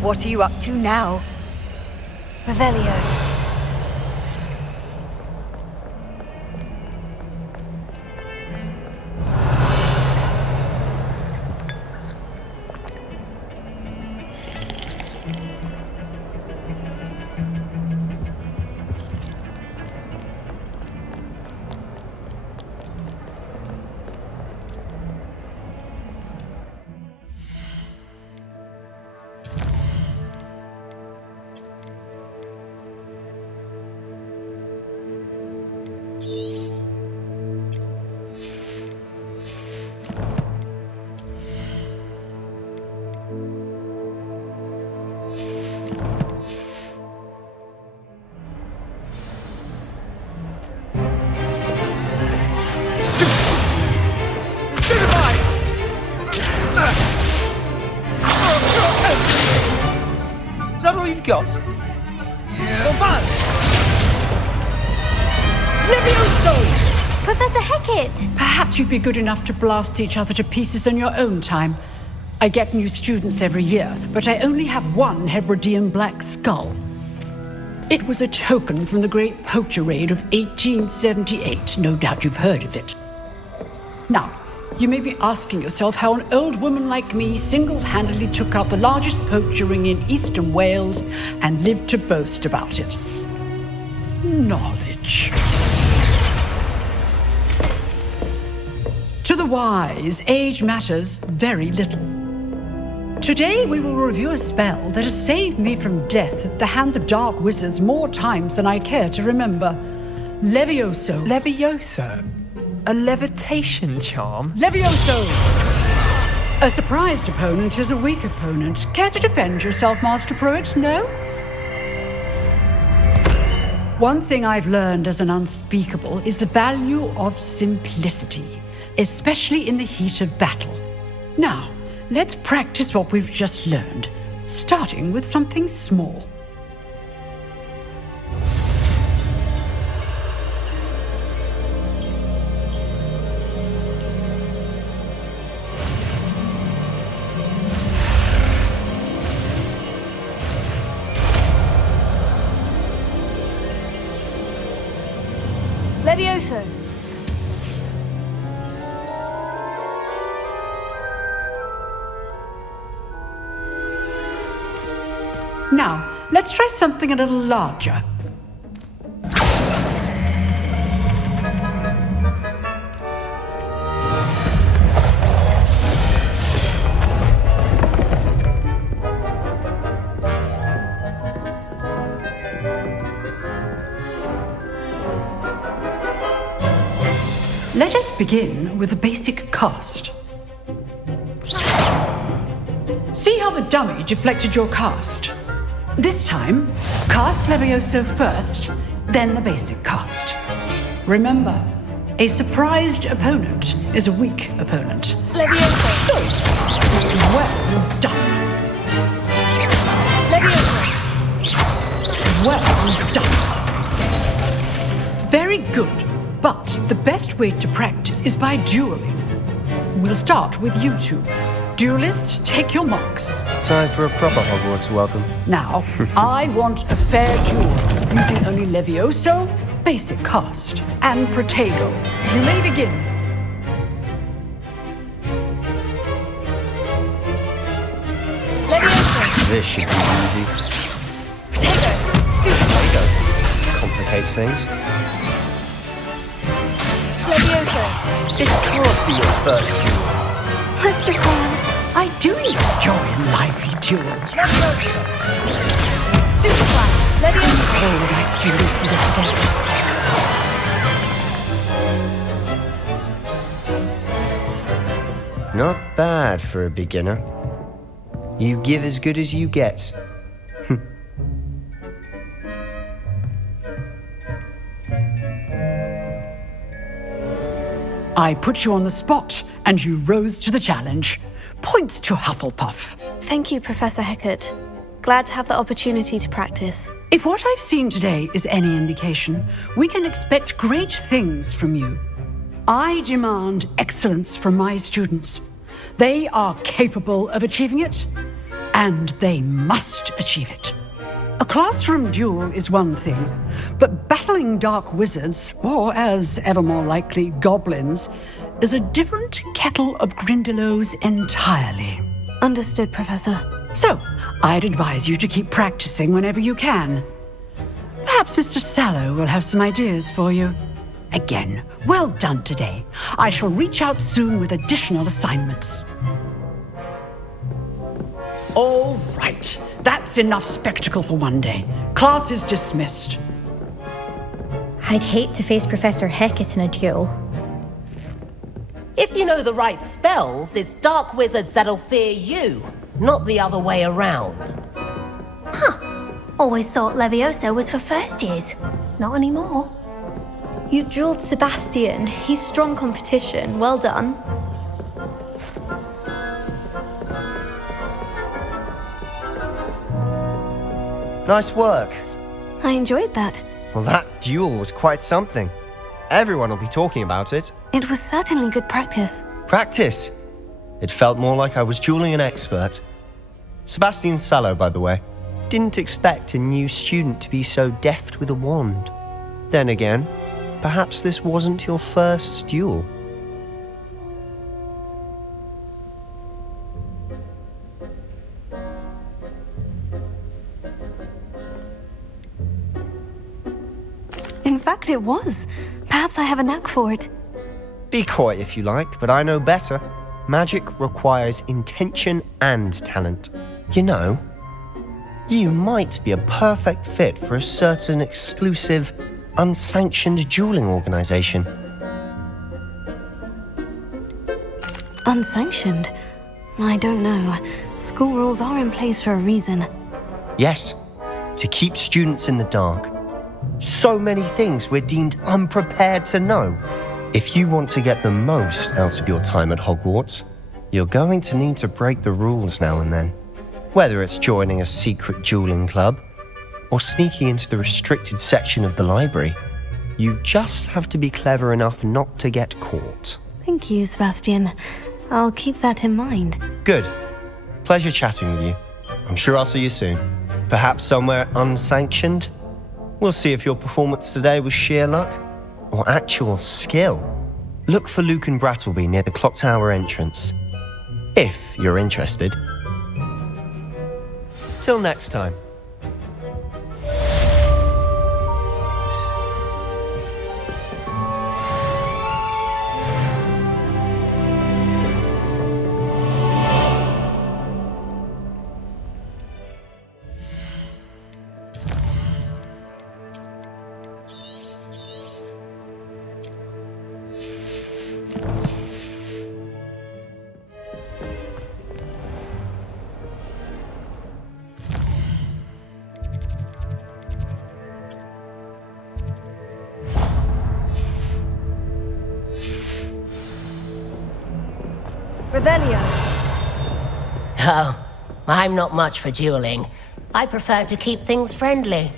What are you up to now? Revelio. Is that all you've got? Yeah. Levioso! Professor Hecat! Perhaps you'd be good enough to blast each other to pieces in your own time. I get new students every year, but I only have one Hebridean black skull. It was a token from the Great Poacher Raid of 1878. No doubt you've heard of it. Now, you may be asking yourself how an old woman like me single-handedly took out the largest poacher ring in eastern Wales and lived to boast about it. Knowledge. To the wise, age matters very little. Today we will review a spell that has saved me from death at the hands of dark wizards more times than I care to remember. Levioso. Levioso? A levitation charm? Levioso! A surprised opponent is a weak opponent. Care to defend yourself, Master Pruitt? No? One thing I've learned as an unspeakable is the value of simplicity, especially in the heat of battle. Now, let's practice what we've just learned, starting with something small. Levioso. Now, let's try something a little larger. begin with the basic cast. See how the dummy deflected your cast? This time, cast Levioso first, then the basic cast. Remember, a surprised opponent is a weak opponent. Levioso. Well done. Levioso. Well done. Very good, but the best way to practice is by dueling. We'll start with you two. Duelists, take your marks. Time for a proper Hogwarts welcome. Now, I want a fair duel, using only Levioso, basic cast, and Protego. You may begin. Levioso. This should be easy. Protego. Stupid. Protego complicates things. Levioso. This can't be your first duel. Let's just on. I do enjoy a lively duel. Levioso. Stupefy. Levioso. Oh, my students understand. Not bad for a beginner. You give as good as you get. I put you on the spot, and you rose to the challenge. Points to Hufflepuff. Thank you, Professor Hecat. Glad to have the opportunity to practice. If what I've seen today is any indication, we can expect great things from you. I demand excellence from my students. They are capable of achieving it, and they must achieve it. A classroom duel is one thing, but battling dark wizards, or as ever more likely, goblins, is a different kettle of Grindylows entirely. Understood, Professor. So, I'd advise you to keep practicing whenever you can. Perhaps Mr. Sallow will have some ideas for you. Again, well done today. I shall reach out soon with additional assignments. All right. That's enough spectacle for one day. Class is dismissed. I'd hate to face Professor Hecat in a duel. If you know the right spells, it's dark wizards that'll fear you, not the other way around. Huh. Always thought Levioso was for first years. Not anymore. You dueled Sebastian. He's strong competition. Well done. Nice work. I enjoyed that. Well, that duel was quite something. Everyone will be talking about it. It was certainly good practice. Practice? It felt more like I was dueling an expert. Sebastian Sallow, by the way. Didn't expect a new student to be so deft with a wand. Then again, perhaps this wasn't your first duel. In fact, it was. Perhaps I have a knack for it. Be coy if you like, but I know better. Magic requires intention and talent. You know, you might be a perfect fit for a certain exclusive, unsanctioned dueling organization. Unsanctioned? I don't know. School rules are in place for a reason. Yes, to keep students in the dark. So many things we're deemed unprepared to know. If you want to get the most out of your time at Hogwarts, you're going to need to break the rules now and then. Whether it's joining a secret dueling club or sneaking into the restricted section of the library, you just have to be clever enough not to get caught. Thank you, Sebastian. I'll keep that in mind. Good. Pleasure chatting with you. I'm sure I'll see you soon. Perhaps somewhere unsanctioned? We'll see if your performance today was sheer luck or actual skill. Look for Lucan Brattleby near the clock tower entrance, if you're interested. Till next time. Revelio. Oh, I'm not much for dueling. I prefer to keep things friendly.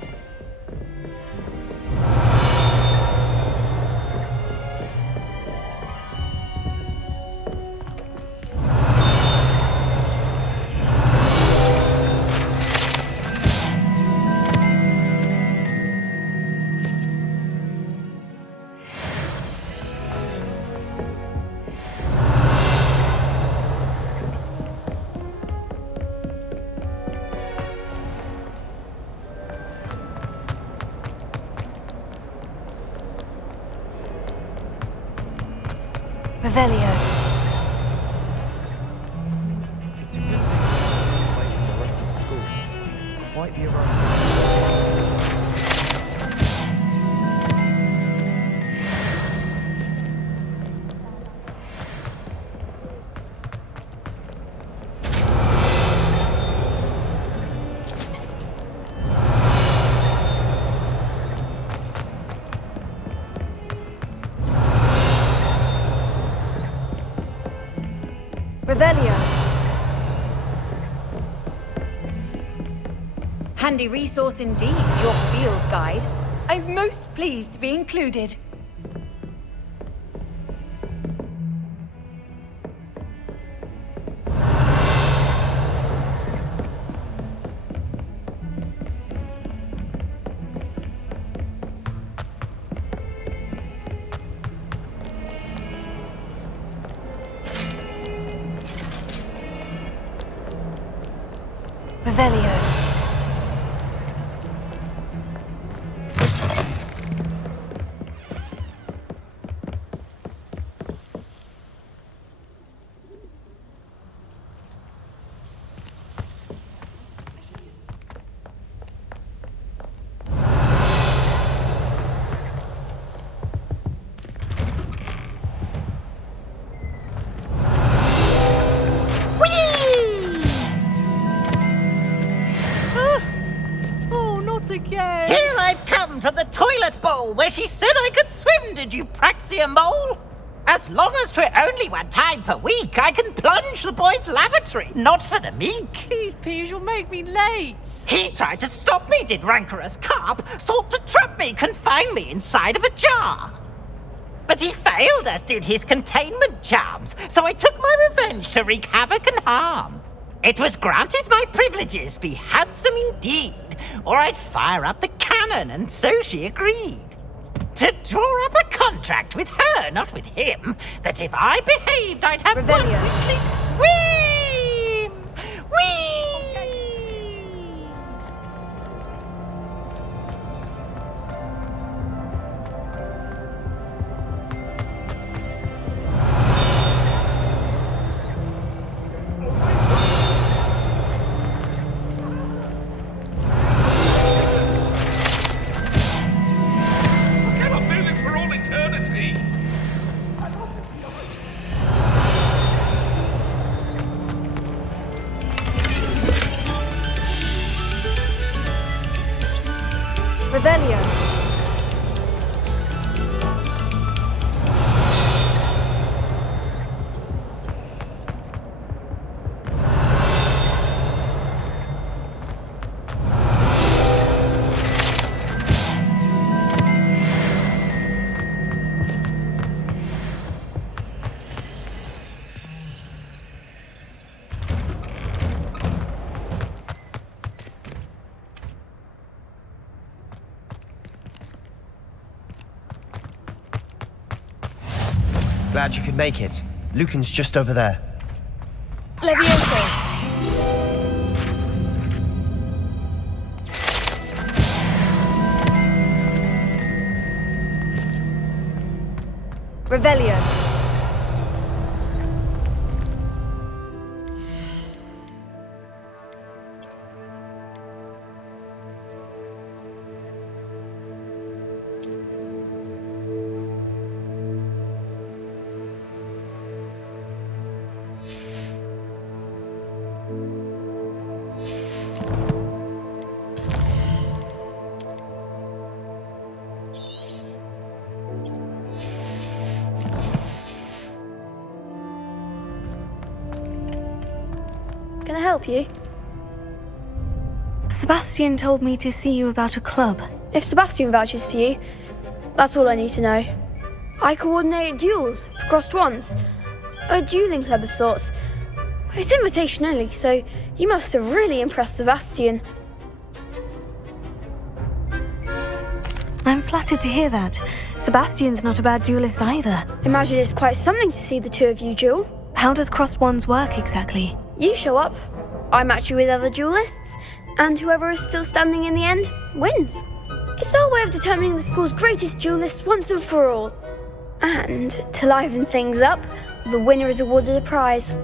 Revelio. It's a good thing away from the rest of the school. Quite the aroma. Revelio. Handy resource indeed, your field guide. I'm most pleased to be included. Revelio. Again. Here I've come from the toilet bowl where she said I could swim, did you praxia mole? As long as 'twere only one time per week, I can plunge the boy's lavatory, not for the meek. These peeves will make me late. He tried to stop me, did rancorous carp, sought to trap me, confine me inside of a jar. But he failed, as did his containment charms, so I took my revenge to wreak havoc and harm. It was granted my privileges be handsome indeed, or I'd fire up the cannon, and so she agreed. To draw up a contract with her, not with him, that if I behaved, I'd have one weekly swim! Whee! Revelio. Glad you could make it. Lucan's just over there. Levioso. Revelio. Can I help you? Sebastian told me to see you about a club. If Sebastian vouches for you, that's all I need to know. I coordinate duels for crossed wands. A dueling club of sorts. It's invitation only, so you must have really impressed Sebastian. I'm flattered to hear that. Sebastian's not a bad duelist either. Imagine it's quite something to see the two of you duel. How does crossed wands work exactly? You show up, I match you with other duelists, and whoever is still standing in the end wins. It's our way of determining the school's greatest duelist once and for all. And to liven things up, the winner is awarded a prize.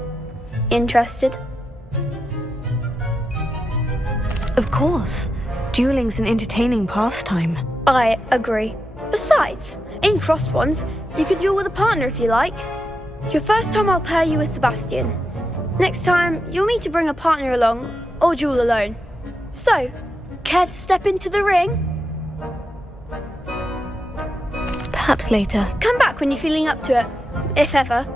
Interested? Of course. Dueling's an entertaining pastime. I agree. Besides, in crossed ones, you can duel with a partner if you like. Your first time I'll pair you with Sebastian. Next time, you'll need to bring a partner along, or duel alone. So, care to step into the ring? Perhaps later. Come back when you're feeling up to it, if ever.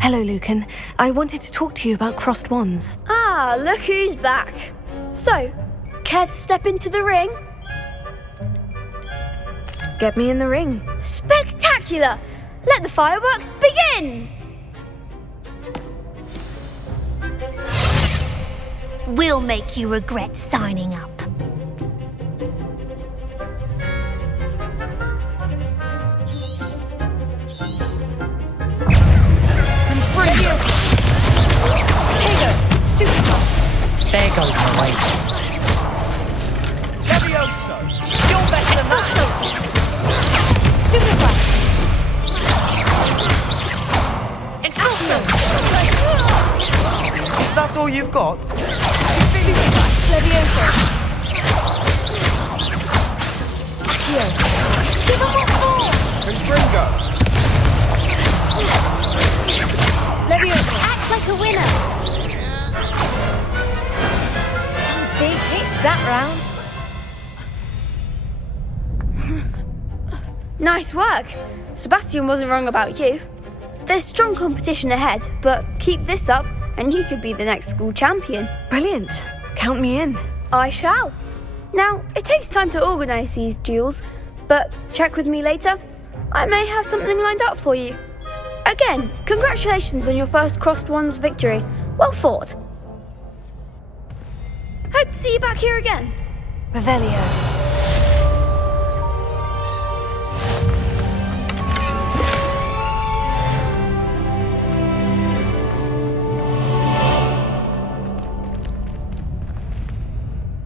Hello, Lucan. I wanted to talk to you about crossed wands. Ah, look who's back. So, care to step into the ring? Get me in the ring. Spectacular! Let the fireworks begin! We'll make you regret signing up. There goes my weight. Levioso! You're better than that! Stupefy! It's awesome! Is that all you've got? Levioso! Here. Give him what for! Confringo! Levioso! Act like a winner! Big hits that round. Nice work. Sebastian wasn't wrong about you. There's strong competition ahead, but keep this up and you could be the next school champion. Brilliant. Count me in. I shall. Now, it takes time to organise these duels, but check with me later. I may have something lined up for you. Again, congratulations on your first crossed wands victory. Well fought. Hope to see you back here again. Revelio.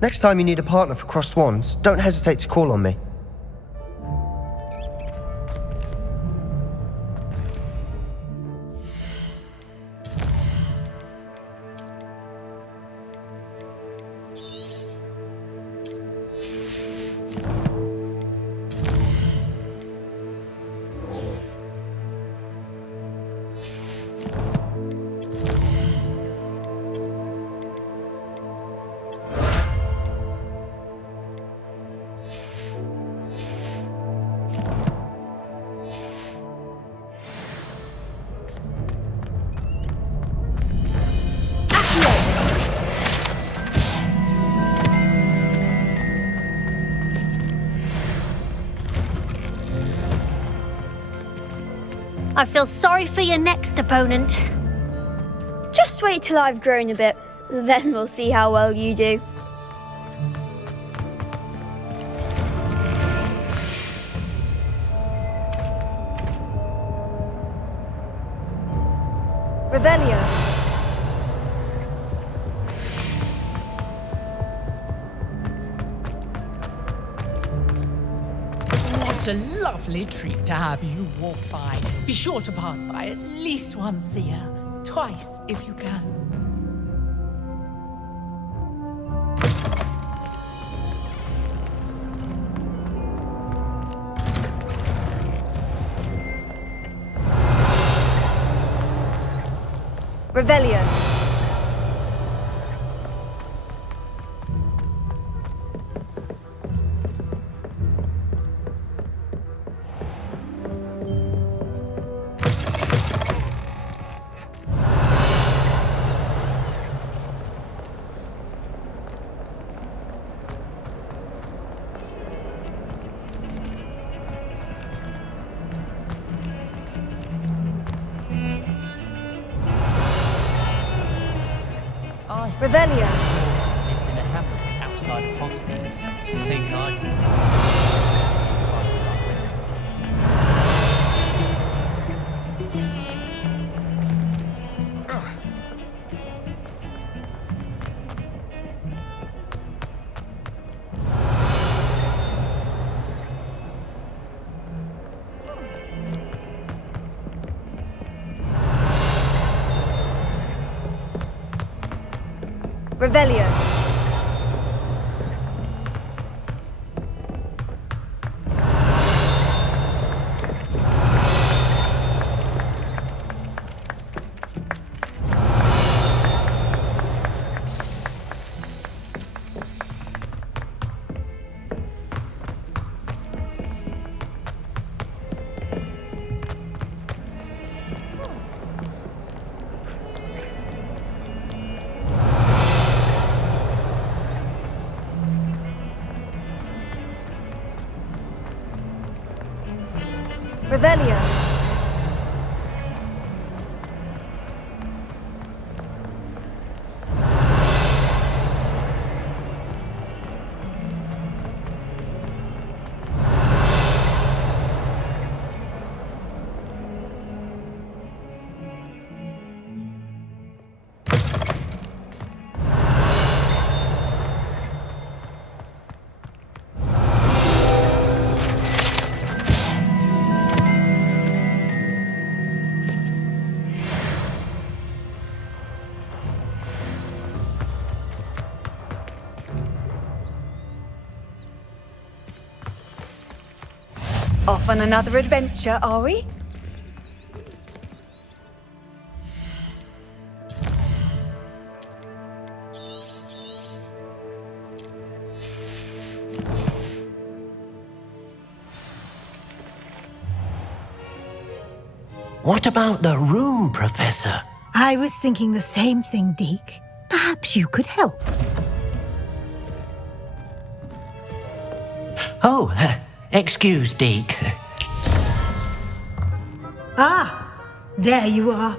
Next time you need a partner for crossed wands, don't hesitate to call on me. I feel sorry for your next opponent. Just wait till I've grown a bit, then we'll see how well you do. Revelio. What a lovely treat to have you walk by. Be sure to pass by at least once a year. Twice, if you can. Revelio. Revelio. It's in a hamlet outside of Hogsmeade. Think I'm... Revelio. Revelio. Off on another adventure, are we? What about the room, Professor? I was thinking the same thing, Deke. Perhaps you could help. Oh, excuse, Deke. Ah, there you are.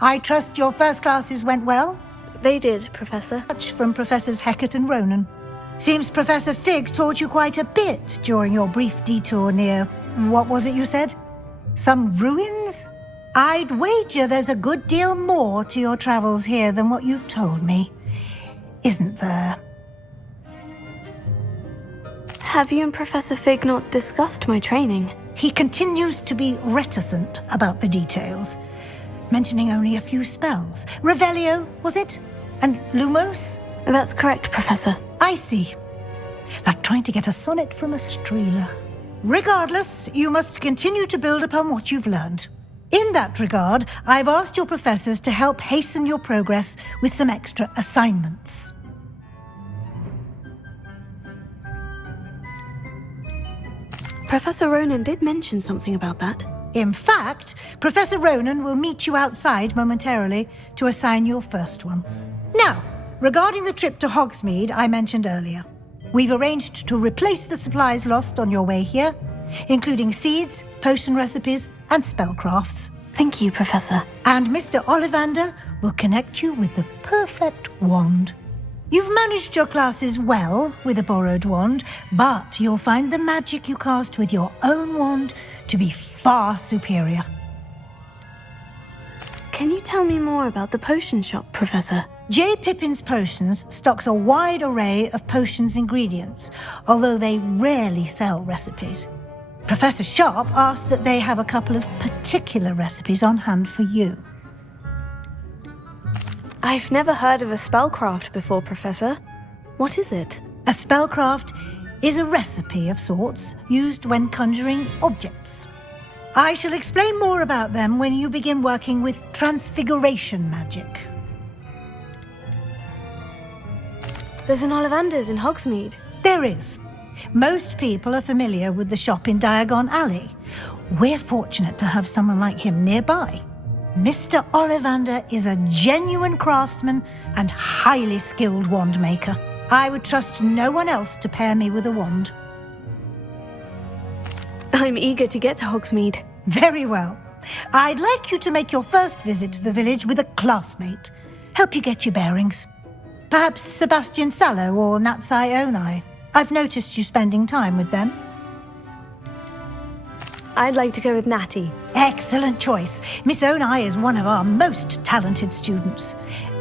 I trust your first classes went well? They did, Professor. Much from Professors Hecat and Ronan. Seems Professor Fig taught you quite a bit during your brief detour near... what was it you said? Some ruins? I'd wager there's a good deal more to your travels here than what you've told me. Isn't there? Have you and Professor Fig not discussed my training? He continues to be reticent about the details, mentioning only a few spells. Revelio, was it? And Lumos? That's correct, Professor. I see. Like trying to get a sonnet from a streeler. Regardless, you must continue to build upon what you've learned. In that regard, I've asked your professors to help hasten your progress with some extra assignments. Professor Ronan did mention something about that. In fact, Professor Ronan will meet you outside momentarily to assign your first one. Now, regarding the trip to Hogsmeade I mentioned earlier, we've arranged to replace the supplies lost on your way here, including seeds, potion recipes, and spellcrafts. Thank you, Professor. And Mr. Ollivander will connect you with the perfect wand. You've managed your classes well with a borrowed wand, but you'll find the magic you cast with your own wand to be far superior. Can you tell me more about the potion shop, Professor? J. Pippin's Potions stocks a wide array of potions ingredients, although they rarely sell recipes. Professor Sharp asked that they have a couple of particular recipes on hand for you. I've never heard of a spellcraft before, Professor. What is it? A spellcraft is a recipe of sorts used when conjuring objects. I shall explain more about them when you begin working with transfiguration magic. There's an Ollivander's in Hogsmeade. There is. Most people are familiar with the shop in Diagon Alley. We're fortunate to have someone like him nearby. Mr. Ollivander is a genuine craftsman and highly skilled wand maker. I would trust no one else to pair me with a wand. I'm eager to get to Hogsmeade. Very well. I'd like you to make your first visit to the village with a classmate. Help you get your bearings. Perhaps Sebastian Sallow or Natsai Onai. I've noticed you spending time with them. I'd like to go with Natty. Excellent choice. Miss Onai is one of our most talented students.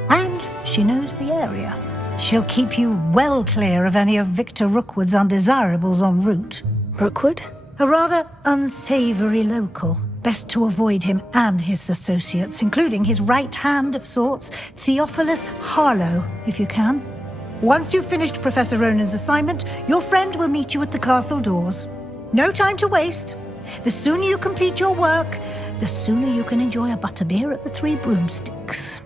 And she knows the area. She'll keep you well clear of any of Victor Rookwood's undesirables en route. Rookwood? A rather unsavoury local. Best to avoid him and his associates, including his right hand of sorts, Theophilus Harlow, if you can. Once you've finished Professor Ronan's assignment, your friend will meet you at the castle doors. No time to waste. The sooner you complete your work, the sooner you can enjoy a butterbeer at the Three Broomsticks.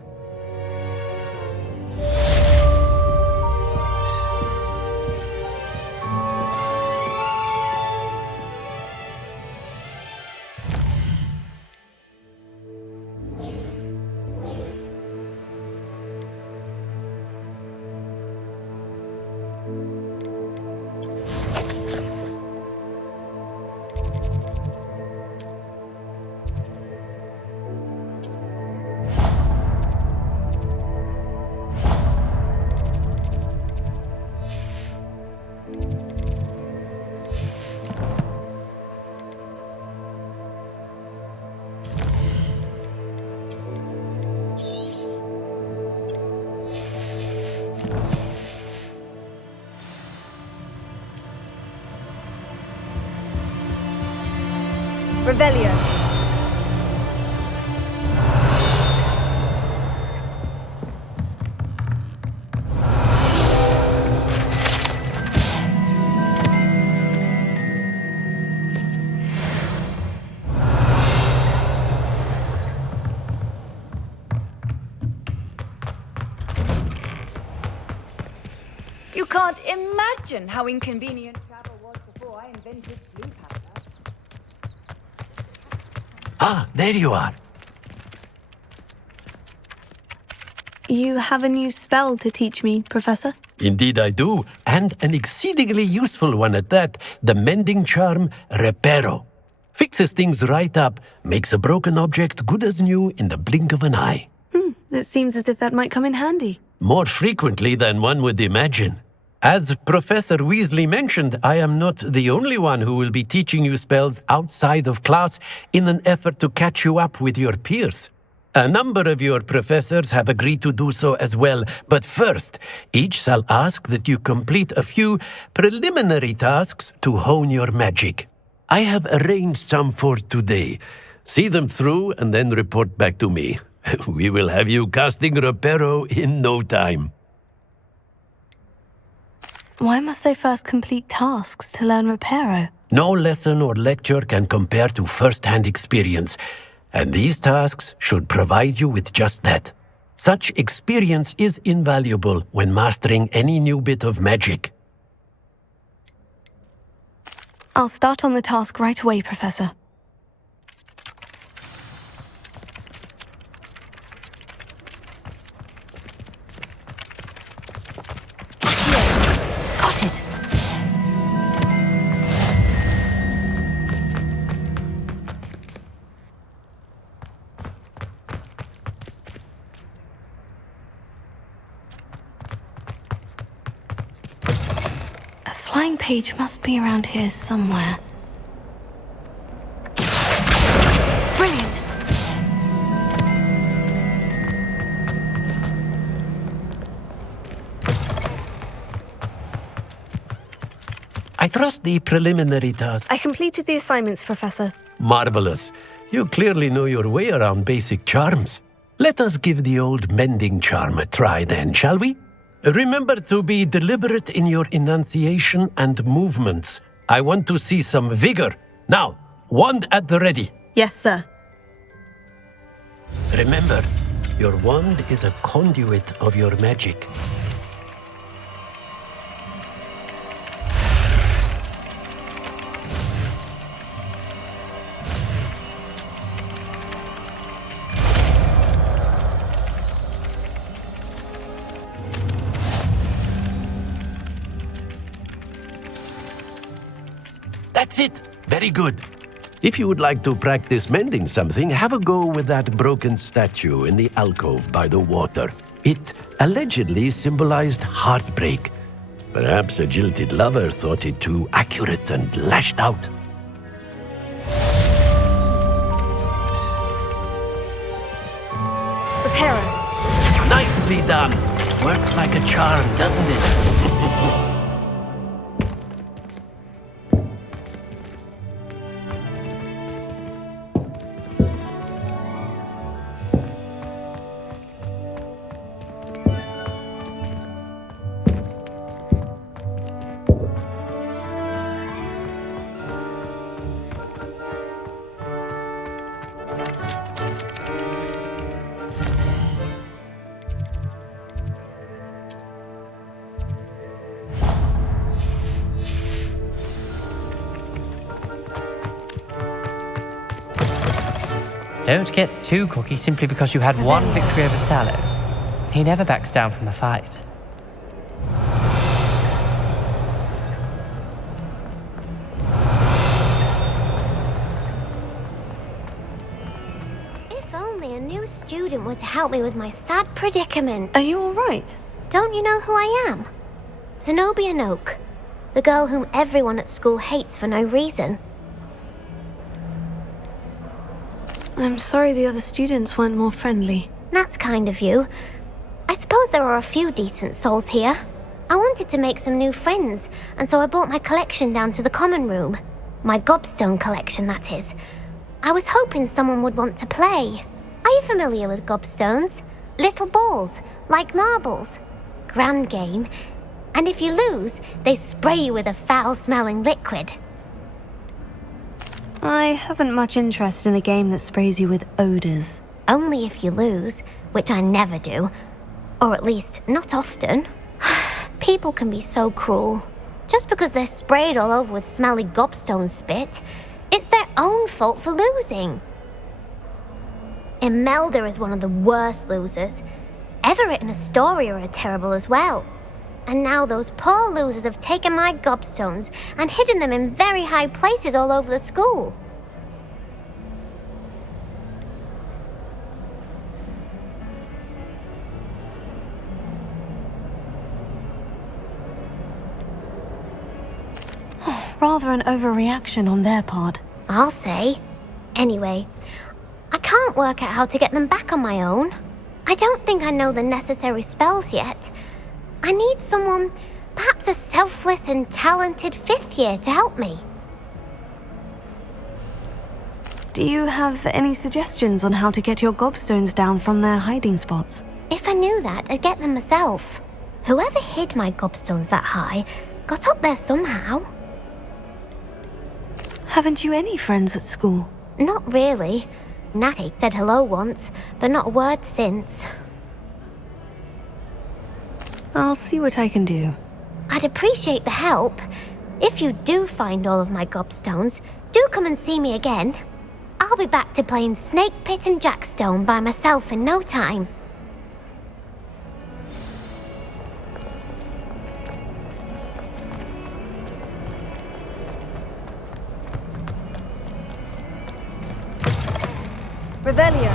Revelio. You can't imagine how inconvenient travel was before I invented blue powder. Ah, there you are. You have a new spell to teach me, Professor? Indeed I do, and an exceedingly useful one at that, the mending charm Reparo. Fixes things right up, makes a broken object good as new in the blink of an eye. It seems as if that might come in handy. More frequently than one would imagine. As Professor Weasley mentioned, I am not the only one who will be teaching you spells outside of class in an effort to catch you up with your peers. A number of your professors have agreed to do so as well, but first, each shall ask that you complete a few preliminary tasks to hone your magic. I have arranged some for today. See them through and then report back to me. We will have you casting Reparo in no time. Why must I first complete tasks to learn Reparo? No lesson or lecture can compare to first-hand experience, and these tasks should provide you with just that. Such experience is invaluable when mastering any new bit of magic. I'll start on the task right away, Professor. Got it. A flying page must be around here somewhere. Brilliant! I trust the preliminary task. I completed the assignments, Professor. Marvelous. You clearly know your way around basic charms. Let us give the old mending charm a try then, shall we? Remember to be deliberate in your enunciation and movements. I want to see some vigor. Now, wand at the ready. Yes, sir. Remember, your wand is a conduit of your magic. That's it. Very good. If you would like to practice mending something, have a go with that broken statue in the alcove by the water. It allegedly symbolized heartbreak. Perhaps a jilted lover thought it too accurate and lashed out. Reparo. Nicely done. Works like a charm, doesn't it? Don't get too cocky simply because you had one victory over Sallow. He never backs down from a fight. If only a new student were to help me with my sad predicament. Are you alright? Don't you know who I am? Zenobia Noak, the girl whom everyone at school hates for no reason. I'm sorry the other students weren't more friendly. That's kind of you. I suppose there are a few decent souls here. I wanted to make some new friends, and so I brought my collection down to the common room. My gobstone collection, that is. I was hoping someone would want to play. Are you familiar with gobstones? Little balls, like marbles. Grand game. And if you lose, they spray you with a foul-smelling liquid. I haven't much interest in a game that sprays you with odors. Only if you lose, which I never do. Or at least, not often. People can be so cruel. Just because they're sprayed all over with smelly gobstone spit, it's their own fault for losing. Imelda is one of the worst losers. Everett and Astoria are terrible as well. And now those poor losers have taken my gobstones and hidden them in very high places all over the school. Rather an overreaction on their part. I'll say. Anyway, I can't work out how to get them back on my own. I don't think I know the necessary spells yet. I need someone, perhaps a selfless and talented fifth year to help me. Do you have any suggestions on how to get your gobstones down from their hiding spots? If I knew that, I'd get them myself. Whoever hid my gobstones that high got up there somehow. Haven't you any friends at school? Not really. Natty said hello once, but not a word since. I'll see what I can do. I'd appreciate the help. If you do find all of my gobstones, do come and see me again. I'll be back to playing Snake Pit and Jackstone by myself in no time. Revelio.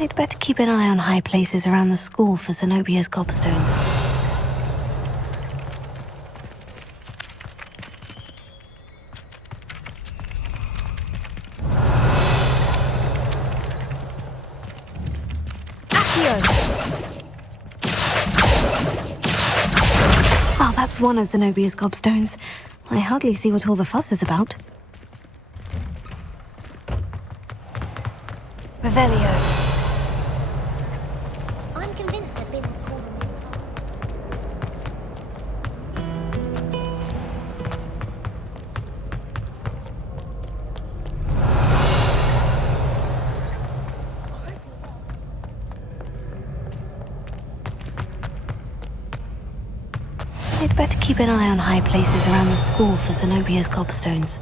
I'd better keep an eye on high places around the school for Zenobia's gobstones. Oh, that's one of Zenobia's gobstones. I hardly see what all the fuss is about. Revelio. I'm convinced that Bin's called on me. I'd better keep an eye on high places around the school for Zenobia's gobstones.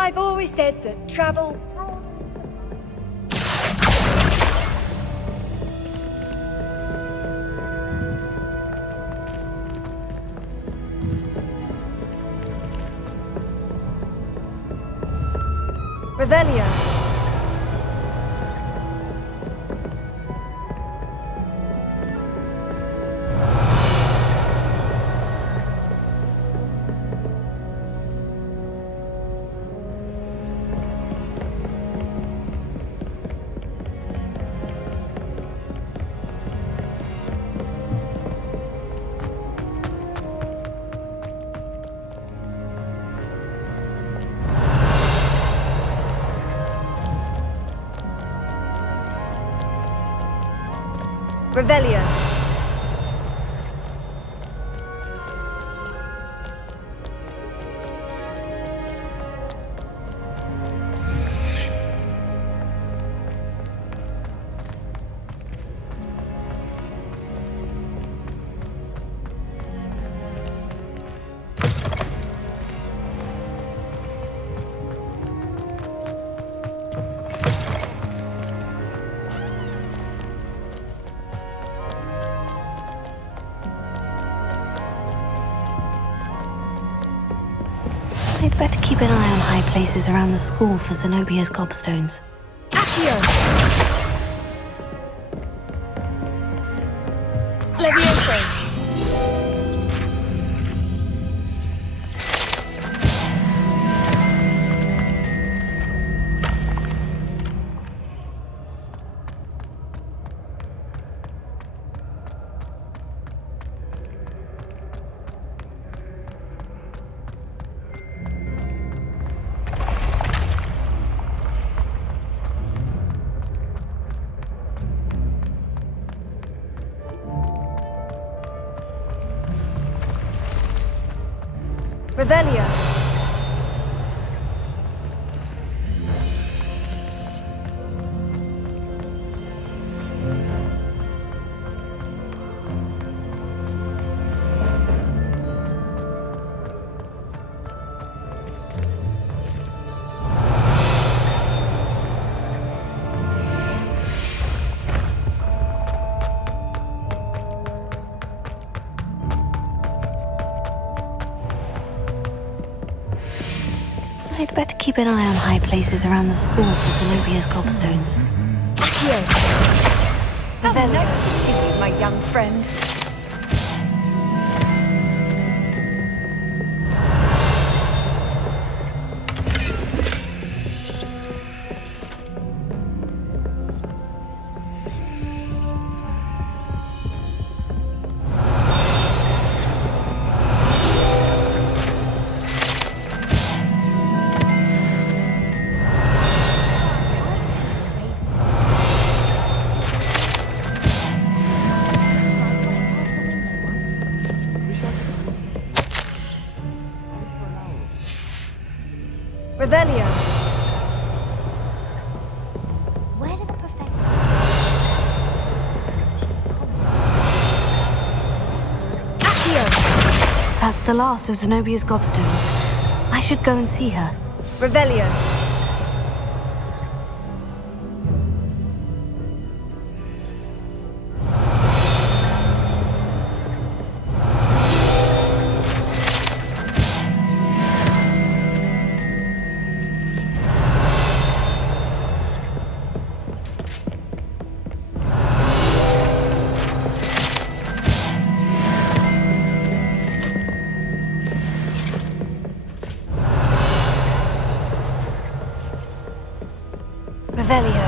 I've always said that travel Revelio. Revelio. I'd better keep an eye on high places around the school for Zenobia's gobstones. Accio. Levioso. Revelio. I'd better keep an eye on high places around the school for Zenobia's gobstones. Accio. How nice to see you, my young friend. Revelio. Where did the professor... Accio. That's the last of Zenobia's gobstones. I should go and see her. Revelio. Revelio.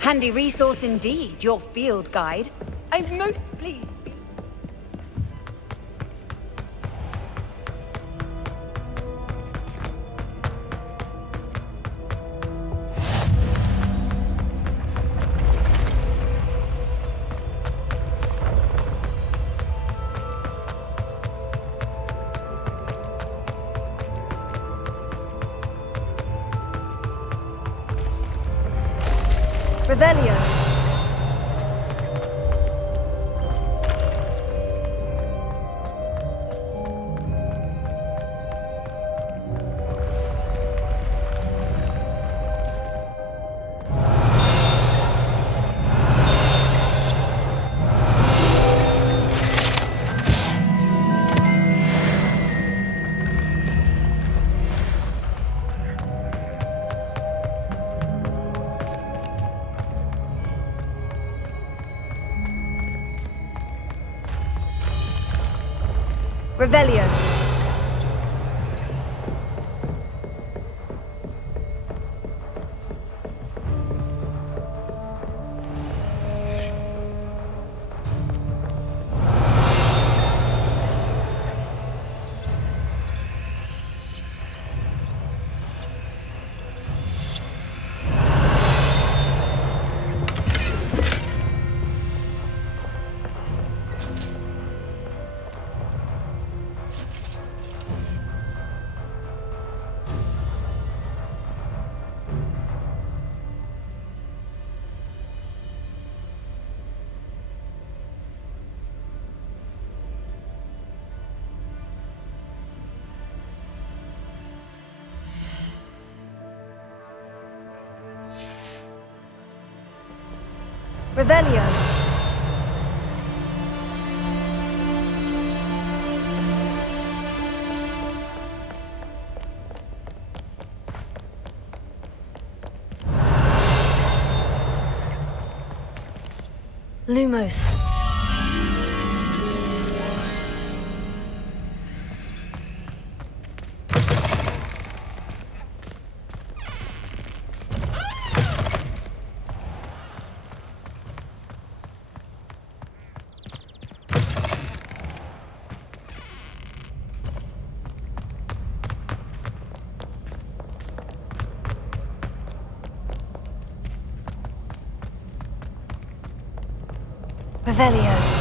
Handy resource indeed, your field guide. I'm most pleased to be... Revelio. Revelio. Revelio. Lumos. Revelio.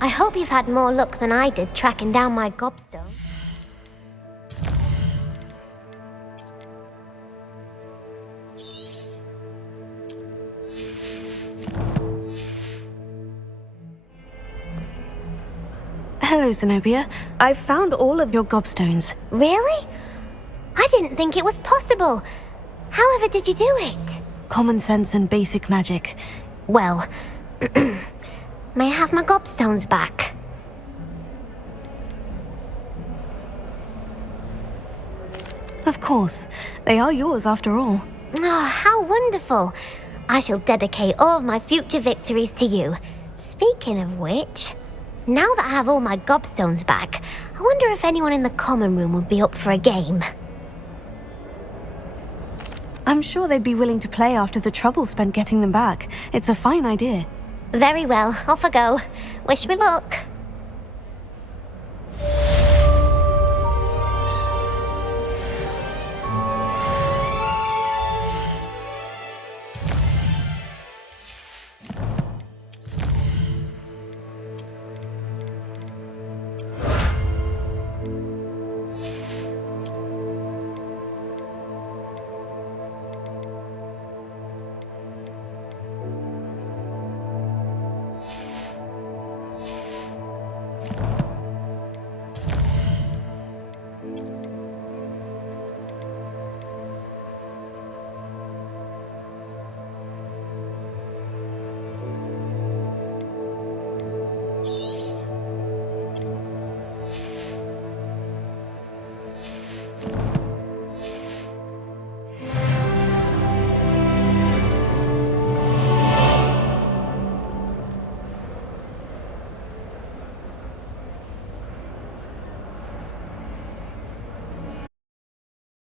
I hope you've had more luck than I did tracking down my gobstone. Hello, Zenobia. I've found all of your gobstones. Really? I didn't think it was possible. However did you do it? Common sense and basic magic. Well, may I have my gobstones back? Of course. They are yours after all. Oh, how wonderful. I shall dedicate all of my future victories to you. Speaking of which, now that I have all my gobstones back, I wonder if anyone in the common room would be up for a game. I'm sure they'd be willing to play after the trouble spent getting them back. It's a fine idea. Very well, off I go. Wish me luck.